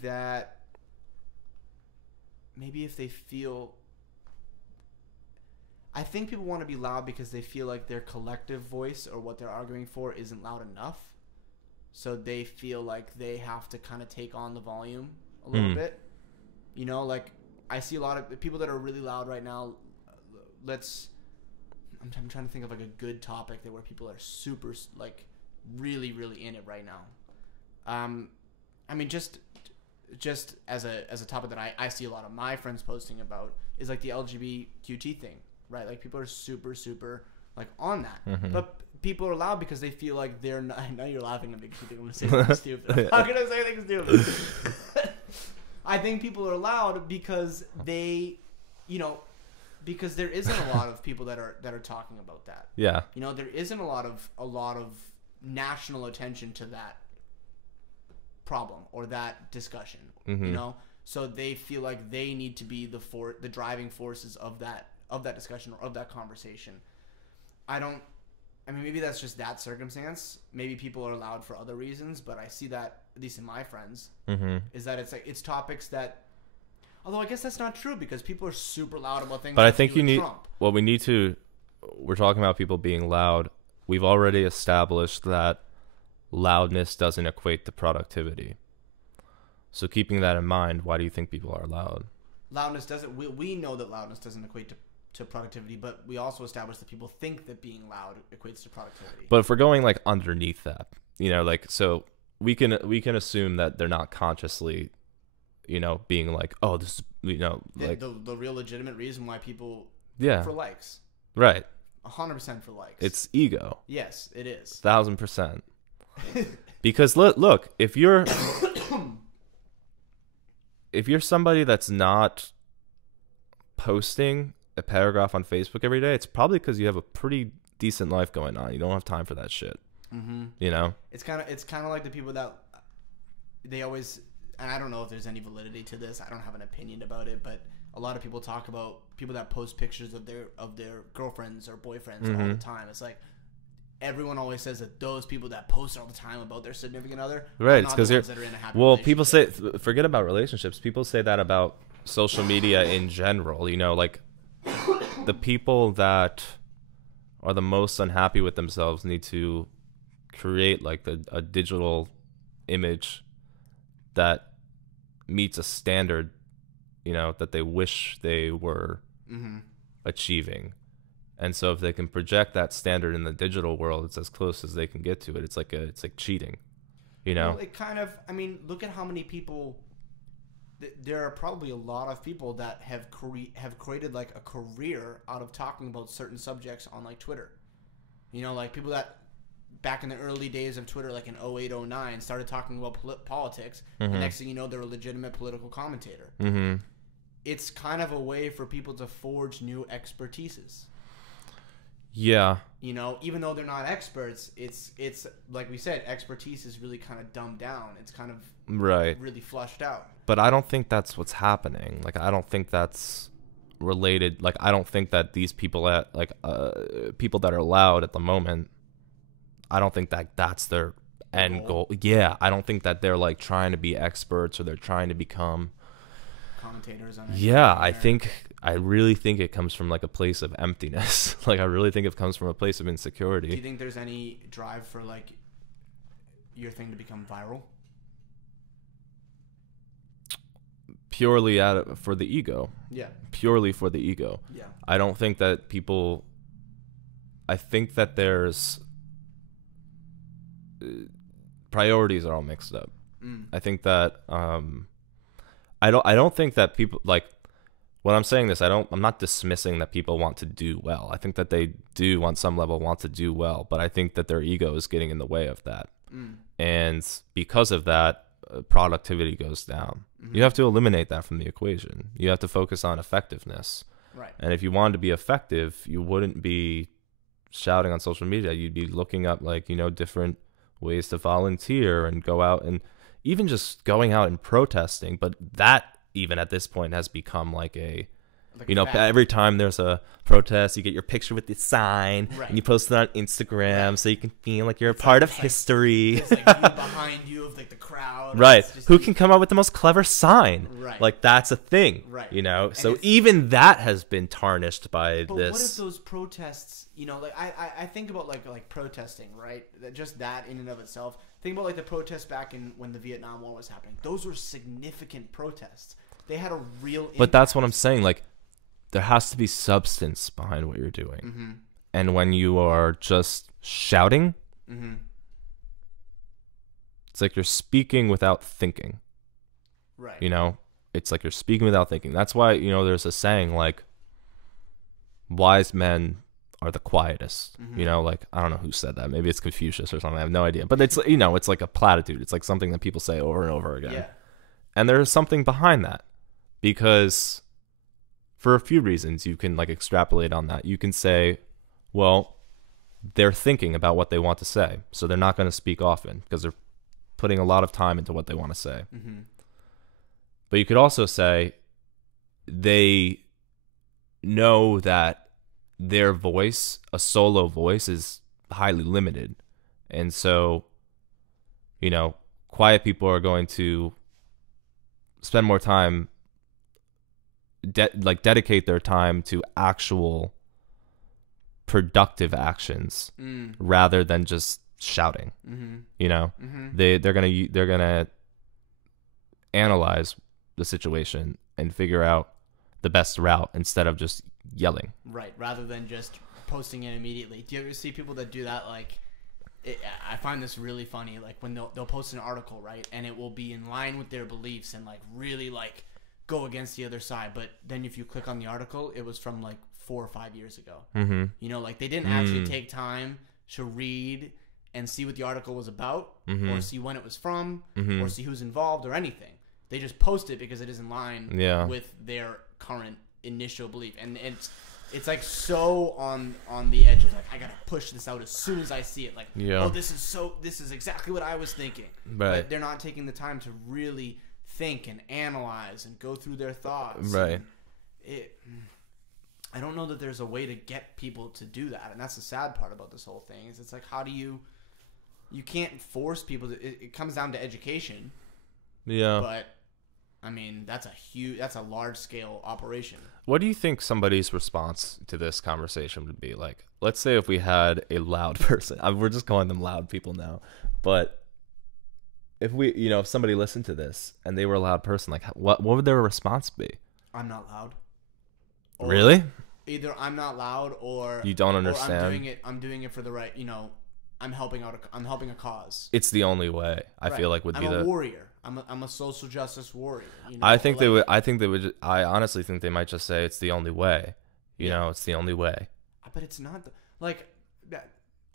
if they feel... I think people want to be loud because they feel like their collective voice or what they're arguing for isn't loud enough. So they feel like they have to kind of take on the volume a little bit. You know, like I see a lot of people that are really loud right now. I'm trying to think of like a good topic where people are super like really, really in it right now. I mean, just as a topic that I see a lot of my friends posting about is like the LGBTQT thing, right? Like people are super, super like on that, but people are loud because they feel like they're not... I know you're laughing at me because you think I'm going to say something stupid. I'm not going to say anything stupid. I think people are loud because they, you know, because there isn't a lot of people that are talking about that. Yeah. You know, there isn't a lot of national attention to that problem or that discussion. You know, so they feel like they need to be the driving forces of of that discussion or of that conversation. I mean, maybe that's just that circumstance. Maybe people are loud for other reasons, but I see that, at least in my friends, is that it's like it's topics that. Although I guess that's not true because people are super loud about things. But like I think you need. Trump. Well, we need to. We're talking about people being loud. We've already established that loudness doesn't equate to productivity. So keeping that in mind, why do you think people are loud? Loudness doesn't. We know that loudness doesn't equate to productivity, but we also established that people think that being loud equates to productivity. But if we're going like underneath that, like so we can assume that they're not consciously, being like, oh, this is, like the real legitimate reason why people for likes. Right. 100% for likes. It's ego. Yes, it is. 1000%. Because look, if you're somebody that's not posting a paragraph on Facebook every day, it's probably because you have a pretty decent life going on. You don't have time for that shit. It's kind of like the people that they always, and I don't know if there's any validity to this. I don't have an opinion about it, but a lot of people talk about people that post pictures of their girlfriends or boyfriends all the time. It's like everyone always says that those people that post all the time about their significant other, right? It's because that are in a happy relationship. People say, forget about relationships. People say that about social media in general. Like the people that are the most unhappy with themselves need to create like a digital image that meets a standard, that they wish they were achieving. And so if they can project that standard in the digital world, it's as close as they can get to it. It's like cheating, Well, it kind of, I mean, look at how many people, there are probably a lot of people that have created like a career out of talking about certain subjects on like Twitter. Like people that back in the early days of Twitter, like in 08, 09, started talking about politics. And next thing you know, they're a legitimate political commentator. It's kind of a way for people to forge new expertises. Yeah. Even though they're not experts, it's like we said, expertise is really kind of dumbed down. It's kind of really flushed out. But I don't think that's what's happening. Like, I don't think that's related. Like, I don't think that these people people that are loud at the moment, I don't think that that's their end goal. Yeah, I don't think that they're like trying to be experts or they're trying to become commentators on I really think it comes from like a place of emptiness. Like I really think it comes from a place of insecurity. Do you think there's any drive for like your thing to become viral? Purely for the ego. Yeah. Purely for the ego. Yeah. I don't think that people. I think that there's priorities are all mixed up. I think that I don't think that people like when I'm saying this, I'm not dismissing that people want to do well. I think that they do on some level want to do well, but I think that their ego is getting in the way of that. And because of that, productivity goes down. You have to eliminate that from the equation. You have to focus on effectiveness. Right. And if you wanted to be effective, you wouldn't be shouting on social media. You'd be looking up like, different ways to volunteer and go out and even just going out and protesting. But that even at this point has become like a every time there's a protest, you get your picture with the sign and you post it on Instagram so you can feel like you're a part of history. It's like you behind you of like the crowd. Right. Who can come up with the most clever sign? Right. Like that's a thing. Right. So even that has been tarnished by but this. What if those protests, like I think about like protesting, right? Just that in and of itself. Think about like the protests back when the Vietnam War was happening. Those were significant protests. They had a real impact. But that's what I'm saying. Like, there has to be substance behind what you're doing. And when you are just shouting, it's like you're speaking without thinking. Right. It's like you're speaking without thinking. That's why, there's a saying like, wise men are the quietest. Like, I don't know who said that. Maybe it's Confucius or something. I have no idea. But it's, it's like a platitude. It's like something that people say over and over again. Yeah. And there's something behind that. Because for a few reasons, you can like extrapolate on that. You can say, well, they're thinking about what they want to say, so they're not going to speak often because they're putting a lot of time into what they want to say. But you could also say they know that their voice, a solo voice, is highly limited. And so, quiet people are going to spend more time, dedicate their time to actual productive actions rather than just shouting. They're gonna analyze the situation and figure out the best route instead of just yelling. Right, rather than just posting it immediately. Do you ever see people that do that? Like, I find this really funny. Like when they'll post an article, right, and it will be in line with their beliefs and like really like go against the other side. But then if you click on the article, it was from like 4 or 5 years ago. Like they didn't actually take time to read and see what the article was about, or see when it was from, or see who's involved or anything. They just post it because it is in line with their current initial belief, and it's like so on the edge of like, I gotta push this out as soon as I see it. Like, oh, this is exactly what I was thinking. Right. But they're not taking the time to really think and analyze and go through their thoughts. Right. I don't know that there's a way to get people to do that, and that's the sad part about this whole thing. Is it's like, how do you can't force people to. It comes down to education. Yeah. But I mean, that's a large scale operation. What do you think somebody's response to this conversation would be? Like, let's say if we had a loud person, we're just calling them loud people now, but if we, if somebody listened to this and they were a loud person, like what would their response be? I'm not loud. Or really? Either I'm not loud, or you don't understand. I'm doing it for the right, I'm helping a cause. It's the only way. I feel like I'm a warrior. I'm a social justice warrior. I honestly think they might just say it's the only way. It's the only way. But it's not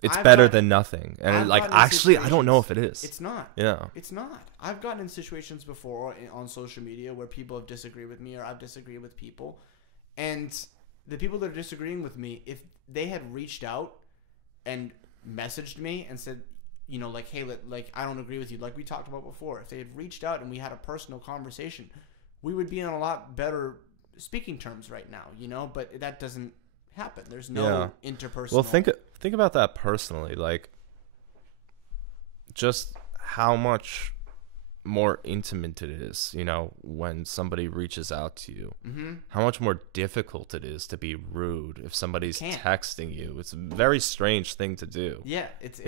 it's better than nothing. And actually, I don't know if it is. It's not. Yeah. It's not. I've gotten in situations before on social media where people have disagreed with me, or I've disagreed with people, and the people that are disagreeing with me, if they had reached out and messaged me and said, like, hey, I don't agree with you, like we talked about before, if they had reached out and we had a personal conversation, we would be on a lot better speaking terms right now, but that doesn't happen. There's no interpersonal. Well, think about that personally, like just how much more intimate it is, when somebody reaches out to you. How much more difficult it is to be rude if somebody's texting you. It's a very strange thing to do. Yeah, it's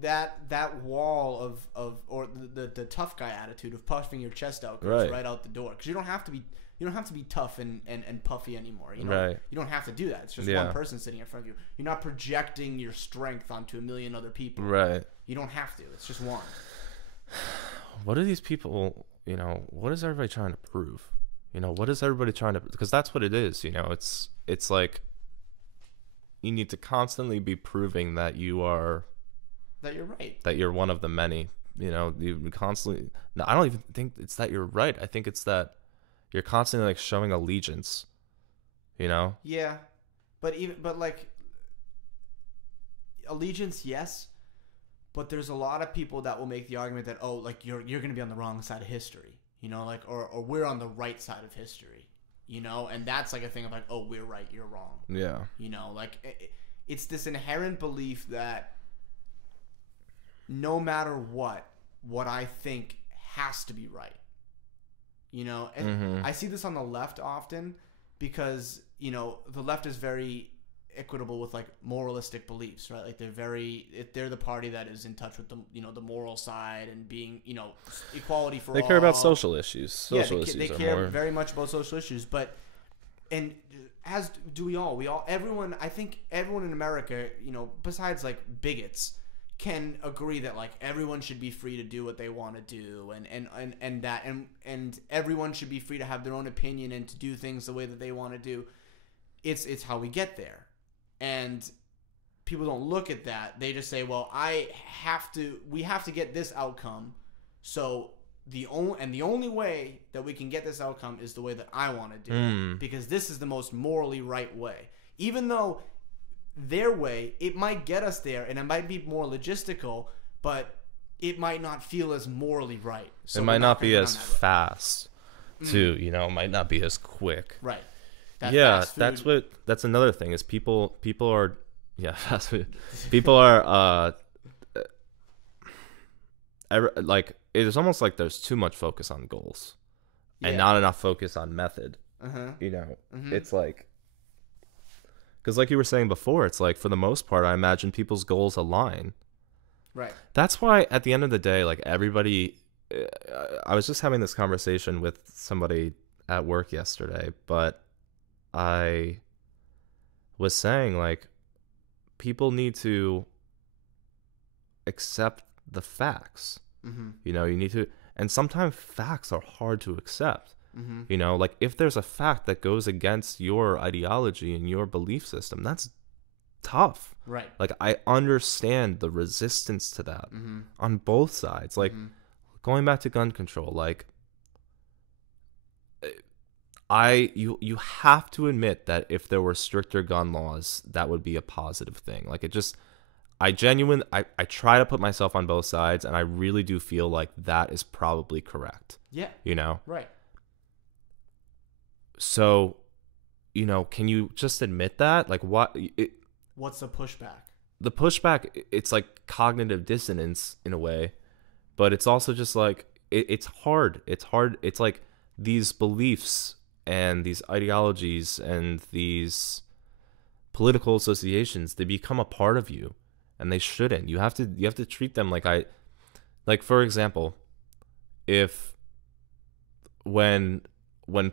that wall of or the tough guy attitude of puffing your chest out goes right out the door, because you don't have to be tough and puffy anymore. You don't have to do that. It's just one person sitting in front of you. You're not projecting your strength onto a million other people. Right. You don't have to. It's just one. What are these people, what is everybody trying to prove? What is everybody trying to, because that's what it is, it's like you need to constantly be proving that you're right, that you're one of the many, you constantly, no, I don't even think it's that you're right. I think it's that you're constantly like showing allegiance, Yeah. But like allegiance, yes. But there's a lot of people that will make the argument that, oh, like you're going to be on the wrong side of history, or we're on the right side of history, and that's like a thing of like, oh, we're right, you're wrong. Yeah. It's this inherent belief that no matter what I think has to be right, and I see this on the left often because, the left is very equitable with like moralistic beliefs, right? Like they're the party that is in touch with the the moral side and being equality for all. They care about social issues. They care very much about social issues, and as do we all everyone. I think everyone in America, besides like bigots, can agree that like everyone should be free to do what they want to do, and everyone should be free to have their own opinion and to do things the way that they want to do. It's how we get there. And people don't look at that. They just say, well, we have to get this outcome. So the only way that we can get this outcome is the way that I want to do it, because this is the most morally right way. Even though their way, it might get us there and it might be more logistical, but it might not feel as morally right. So it might not be as fast too, it might not be as quick. Right. That Yeah, fast food. that's another thing is people are yeah, fast food. People are like it's almost like there's too much focus on goals and Yeah. not enough focus on method. Uh-huh. You know, Mhm. it's like because like you were saying before, it's like for the most part, I imagine people's goals align. Right. That's why at the end of the day, like everybody, I was just having this conversation with somebody at work yesterday, but I was saying like people need to accept the facts. Mhm. You know, you need to, and sometimes facts are hard to accept. Mhm. You know, like if there's a fact that goes against your ideology and your belief system, that's tough. Right. Like I understand the resistance to that Mhm. on both sides. Like Mhm. going back to gun control, like you have to admit that if there were stricter gun laws, that would be a positive thing. Like it just I try to put myself on both sides, and I really do feel like that is probably correct. Yeah. You know? Right. So, you know, can you just admit that? Like What's the pushback? the pushback, it's like cognitive dissonance in a way, but it's also just like it's hard. It's hard. It's like these beliefs and these ideologies and these political associations, they become a part of you, and they shouldn't. You have to treat them like for example, if when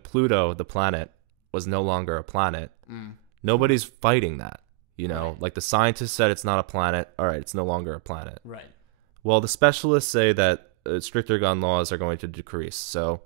Pluto, the planet, was no longer a planet, nobody's fighting that. You know, Right. like the scientists said it's not a planet. All right, it's no longer a planet. Right. Well, the specialists say that stricter gun laws are going to decrease. So,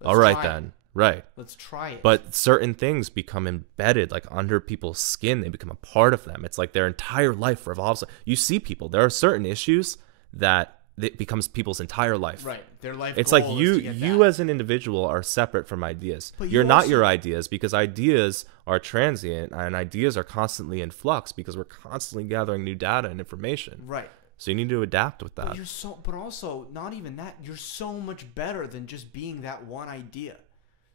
Let's all right try it. then. Right. Let's try it. But certain things become embedded, like under people's skin. They become a part of them. It's like their entire life revolves. You see people. There are certain issues that it becomes people's entire life. right. Their life. It's goal like is you to get you that. as an individual are separate from ideas. But You're you not also- your ideas, because ideas are transient and ideas are constantly in flux because we're constantly gathering new data and information. Right. So you need to adapt with that. But also not even that. You're so much better than just being that one idea.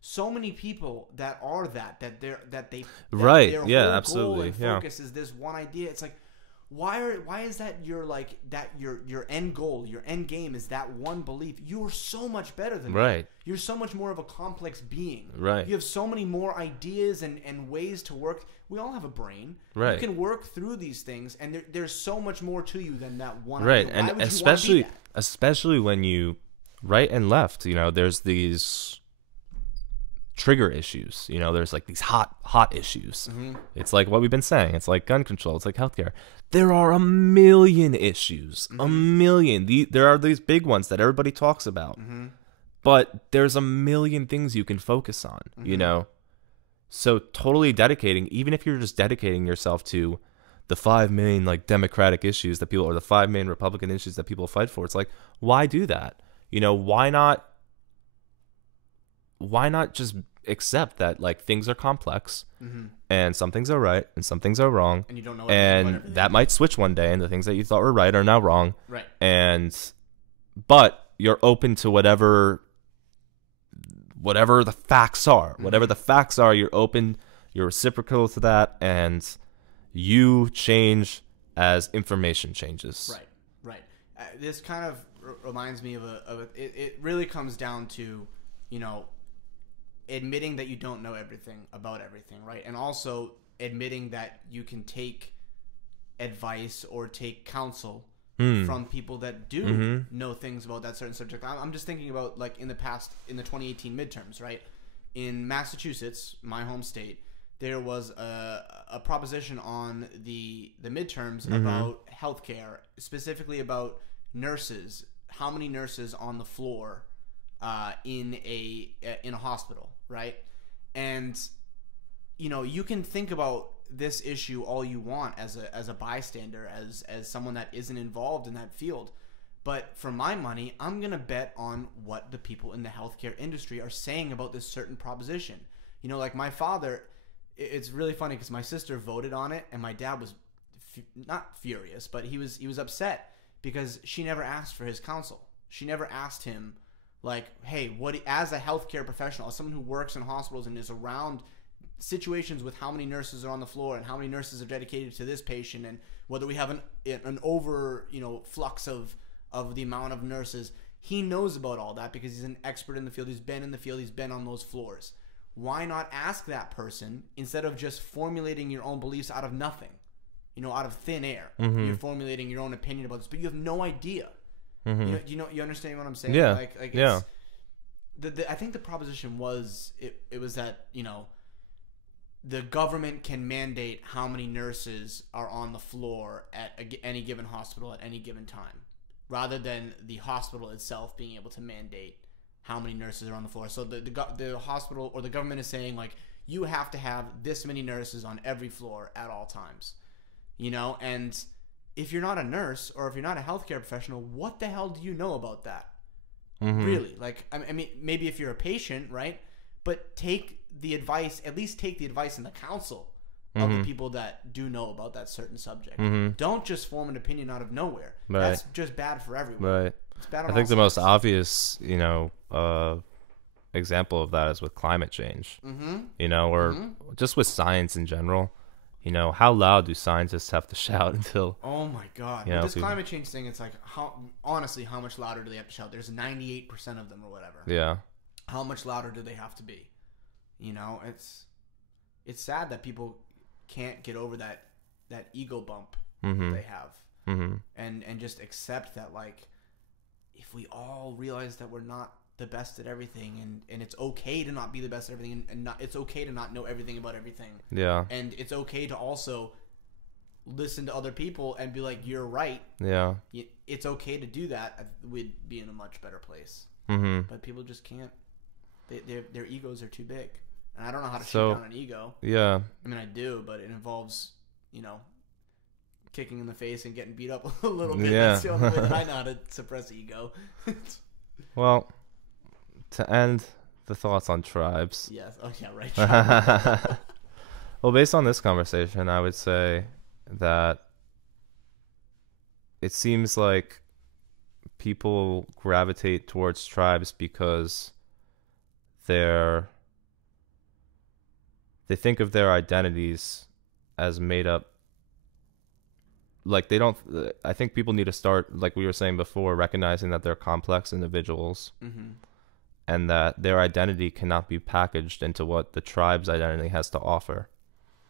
So many people that are Right, Their yeah, whole absolutely, goal and yeah. focus is this one idea. It's like, why is that your end goal, your end game is that one belief? You're so much better than that. Right. You're so much more of a complex being. Right. You have so many more ideas and ways to work. We all have a brain. Right. You can work through these things, and there's so much more to you than that one Right. idea. Why And would you wanna be that? especially when you right and left, you know, there's these trigger issues. You know, there's like these hot issues. Mm-hmm. It's like what we've been saying. It's like gun control. It's like healthcare. There are a million issues. Mm-hmm. A million. There are these big ones that everybody talks about. Mm-hmm. But there's a million things you can focus on, you know? So totally dedicating, even if you're just dedicating yourself to the 5 main like Democratic issues that people, or the 5 main Republican issues that people fight for, it's like, why do that? You know, why not just accept that like things are complex and some things are right and some things are wrong, And you don't know everything about and everything. that might switch one day, and the things that you thought were right are now wrong. Right. But you're open to whatever the facts are. Whatever the facts are, you're open, you're reciprocal to that, and you change as information changes. Right, right. This kind of reminds me of it really comes down to, you know, admitting that you don't know everything about everything, right? And also admitting that you can take advice or take counsel from people that do know things about that certain subject. I'm just thinking about like in the 2018 midterms, right? In Massachusetts, my home state, there was a proposition on the midterms about healthcare, specifically about nurses. How many nurses on the floor in a hospital, right? And you know, you can think about this issue all you want as a bystander, as someone that isn't involved in that field. But for my money, I'm going to bet on what the people in the healthcare industry are saying about this certain proposition. You know, like my father, it's really funny because my sister voted on it and my dad was not furious, but he was upset because she never asked for his counsel. She never asked him, like, hey, as a healthcare professional, as someone who works in hospitals and is around situations with how many nurses are on the floor and how many nurses are dedicated to this patient, and whether we have an over flux of the amount of nurses. He knows about all that because he's an expert in the field. He's been in the field. He's been on those floors. Why not ask that person instead of just formulating your own beliefs out of nothing, out of thin air? Mm-hmm. You're formulating your own opinion about this, but you have no idea. Mm-hmm. You understand what I'm saying? Yeah. Like yeah. I think the proposition was it was that the government can mandate how many nurses are on the floor at any given hospital at any given time, rather than the hospital itself being able to mandate how many nurses are on the floor. So the hospital or the government is saying, like, you have to have this many nurses on every floor at all times, and if you're not a nurse or if you're not a healthcare professional, what the hell do you know about that? Mm-hmm. Really? Like, I mean, maybe if you're a patient, right? But take the advice and the counsel of the people that do know about that certain subject. Mm-hmm. Don't just form an opinion out of nowhere. Right. That's just bad for everyone. Right. It's bad on I think all the most sides. obvious, example of that is with climate change. Mm-hmm. Or just with science in general. How loud do scientists have to shout until? Oh my God! With this climate change thing, it's like, how much louder do they have to shout? There's 98% of them or whatever. Yeah. How much louder do they have to be? It's sad that people can't get over that ego bump that they have, and just accept that, like, if we all realize that we're not the best at everything, and it's okay to not be the best at everything, and it's okay to not know everything about everything. Yeah. And it's okay to also listen to other people and be like, you're right. Yeah. It's okay to do that. We'd be in a much better place. Mm-hmm. But people just can't. Their egos are too big. And I don't know how to So, shoot down an ego. Yeah. I mean, I do, but it involves, kicking in the face and getting beat up a little bit. Yeah. That's the only way that I know how to suppress ego. Well, to end the thoughts on tribes. Yes. Oh, yeah, right. Well, based on this conversation, I would say that it seems like people gravitate towards tribes because they think of their identities as made up. Like, I think people need to start, like we were saying before, recognizing that they're complex individuals, and that their identity cannot be packaged into what the tribe's identity has to offer.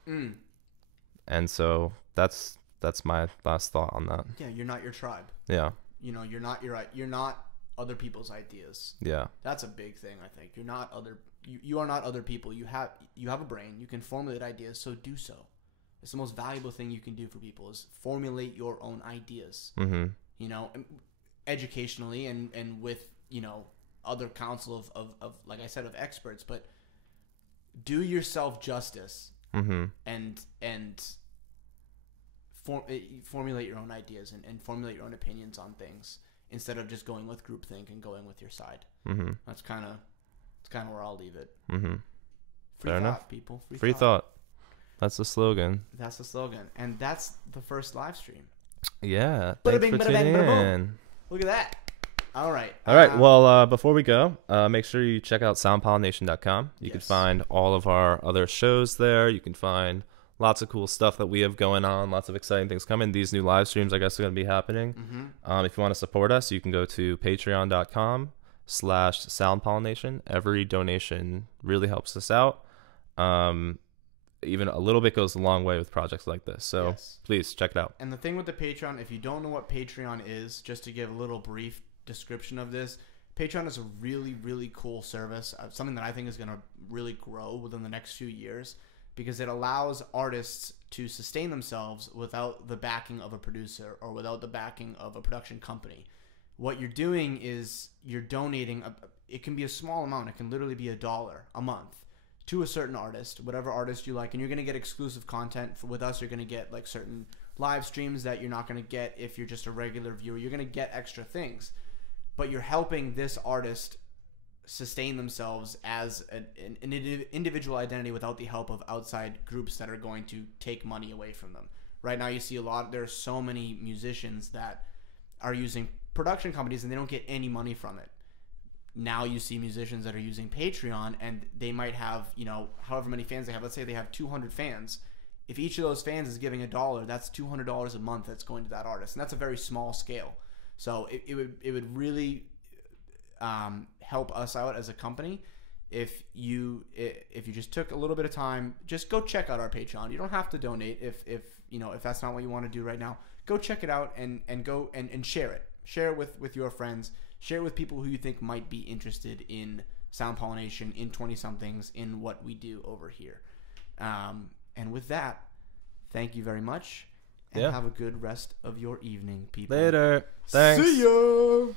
And so that's my last thought on that. Yeah, you're not your tribe. Yeah. You're not other people's ideas. Yeah. That's a big thing, I think. You are not other people. You have a brain. You can formulate ideas, so do so. It's the most valuable thing you can do for people is formulate your own ideas. Educationally and with, other counsel of like I said, of experts, but do yourself justice and formulate your own ideas and formulate your own opinions on things instead of just going with groupthink and going with your side. That's kind of where I'll leave it. Free Fair thought, enough. people. Free thought. That's the slogan. That's the slogan. And that's the first live stream. Yeah. Bada Thanks bing, for bada bang, tuning bada boom. in. Look at that. All right. Well, before we go, make sure you check out soundpollination.com. You can Yes. find all of our other shows there. You can find lots of cool stuff that we have going on, lots of exciting things coming. These new live streams, I guess, are going to be happening. If you want to support us, you can go to patreon.com/soundpollination. Every donation really helps us out. Even a little bit goes a long way with projects like this. So Yes. please check it out. And the thing with the Patreon, if you don't know what Patreon is, just to give a little brief description of this, Patreon is a really, really cool service, something that I think is going to really grow within the next few years, because it allows artists to sustain themselves without the backing of a producer or without the backing of a production company. What you're doing is you're donating, it can be a small amount, it can literally be $1 a month, to a certain artist, whatever artist you like, and you're going to get exclusive content. With us, you're going to get like certain live streams that you're not going to get if you're just a regular viewer. You're going to get extra things, but you're helping this artist sustain themselves as an individual identity without the help of outside groups that are going to take money away from them. Right now, you see there's so many musicians that are using production companies and they don't get any money from it. now you see musicians that are using Patreon, and they might have, however many fans they have. Let's say they have 200 fans. If each of those fans is giving $1, that's $200 a month that's going to that artist, and that's a very small scale. So it would really help us out as a company if you just took a little bit of time. Just go check out our Patreon. You don't have to donate if that's not what you want to do right now. Go check it out and go and share it. Share it with your friends. Share it with people who you think might be interested in sound pollination, in 20-somethings, in what we do over here. And with that, thank you very much, and have a good rest of your evening, people. Later. Thanks. See ya.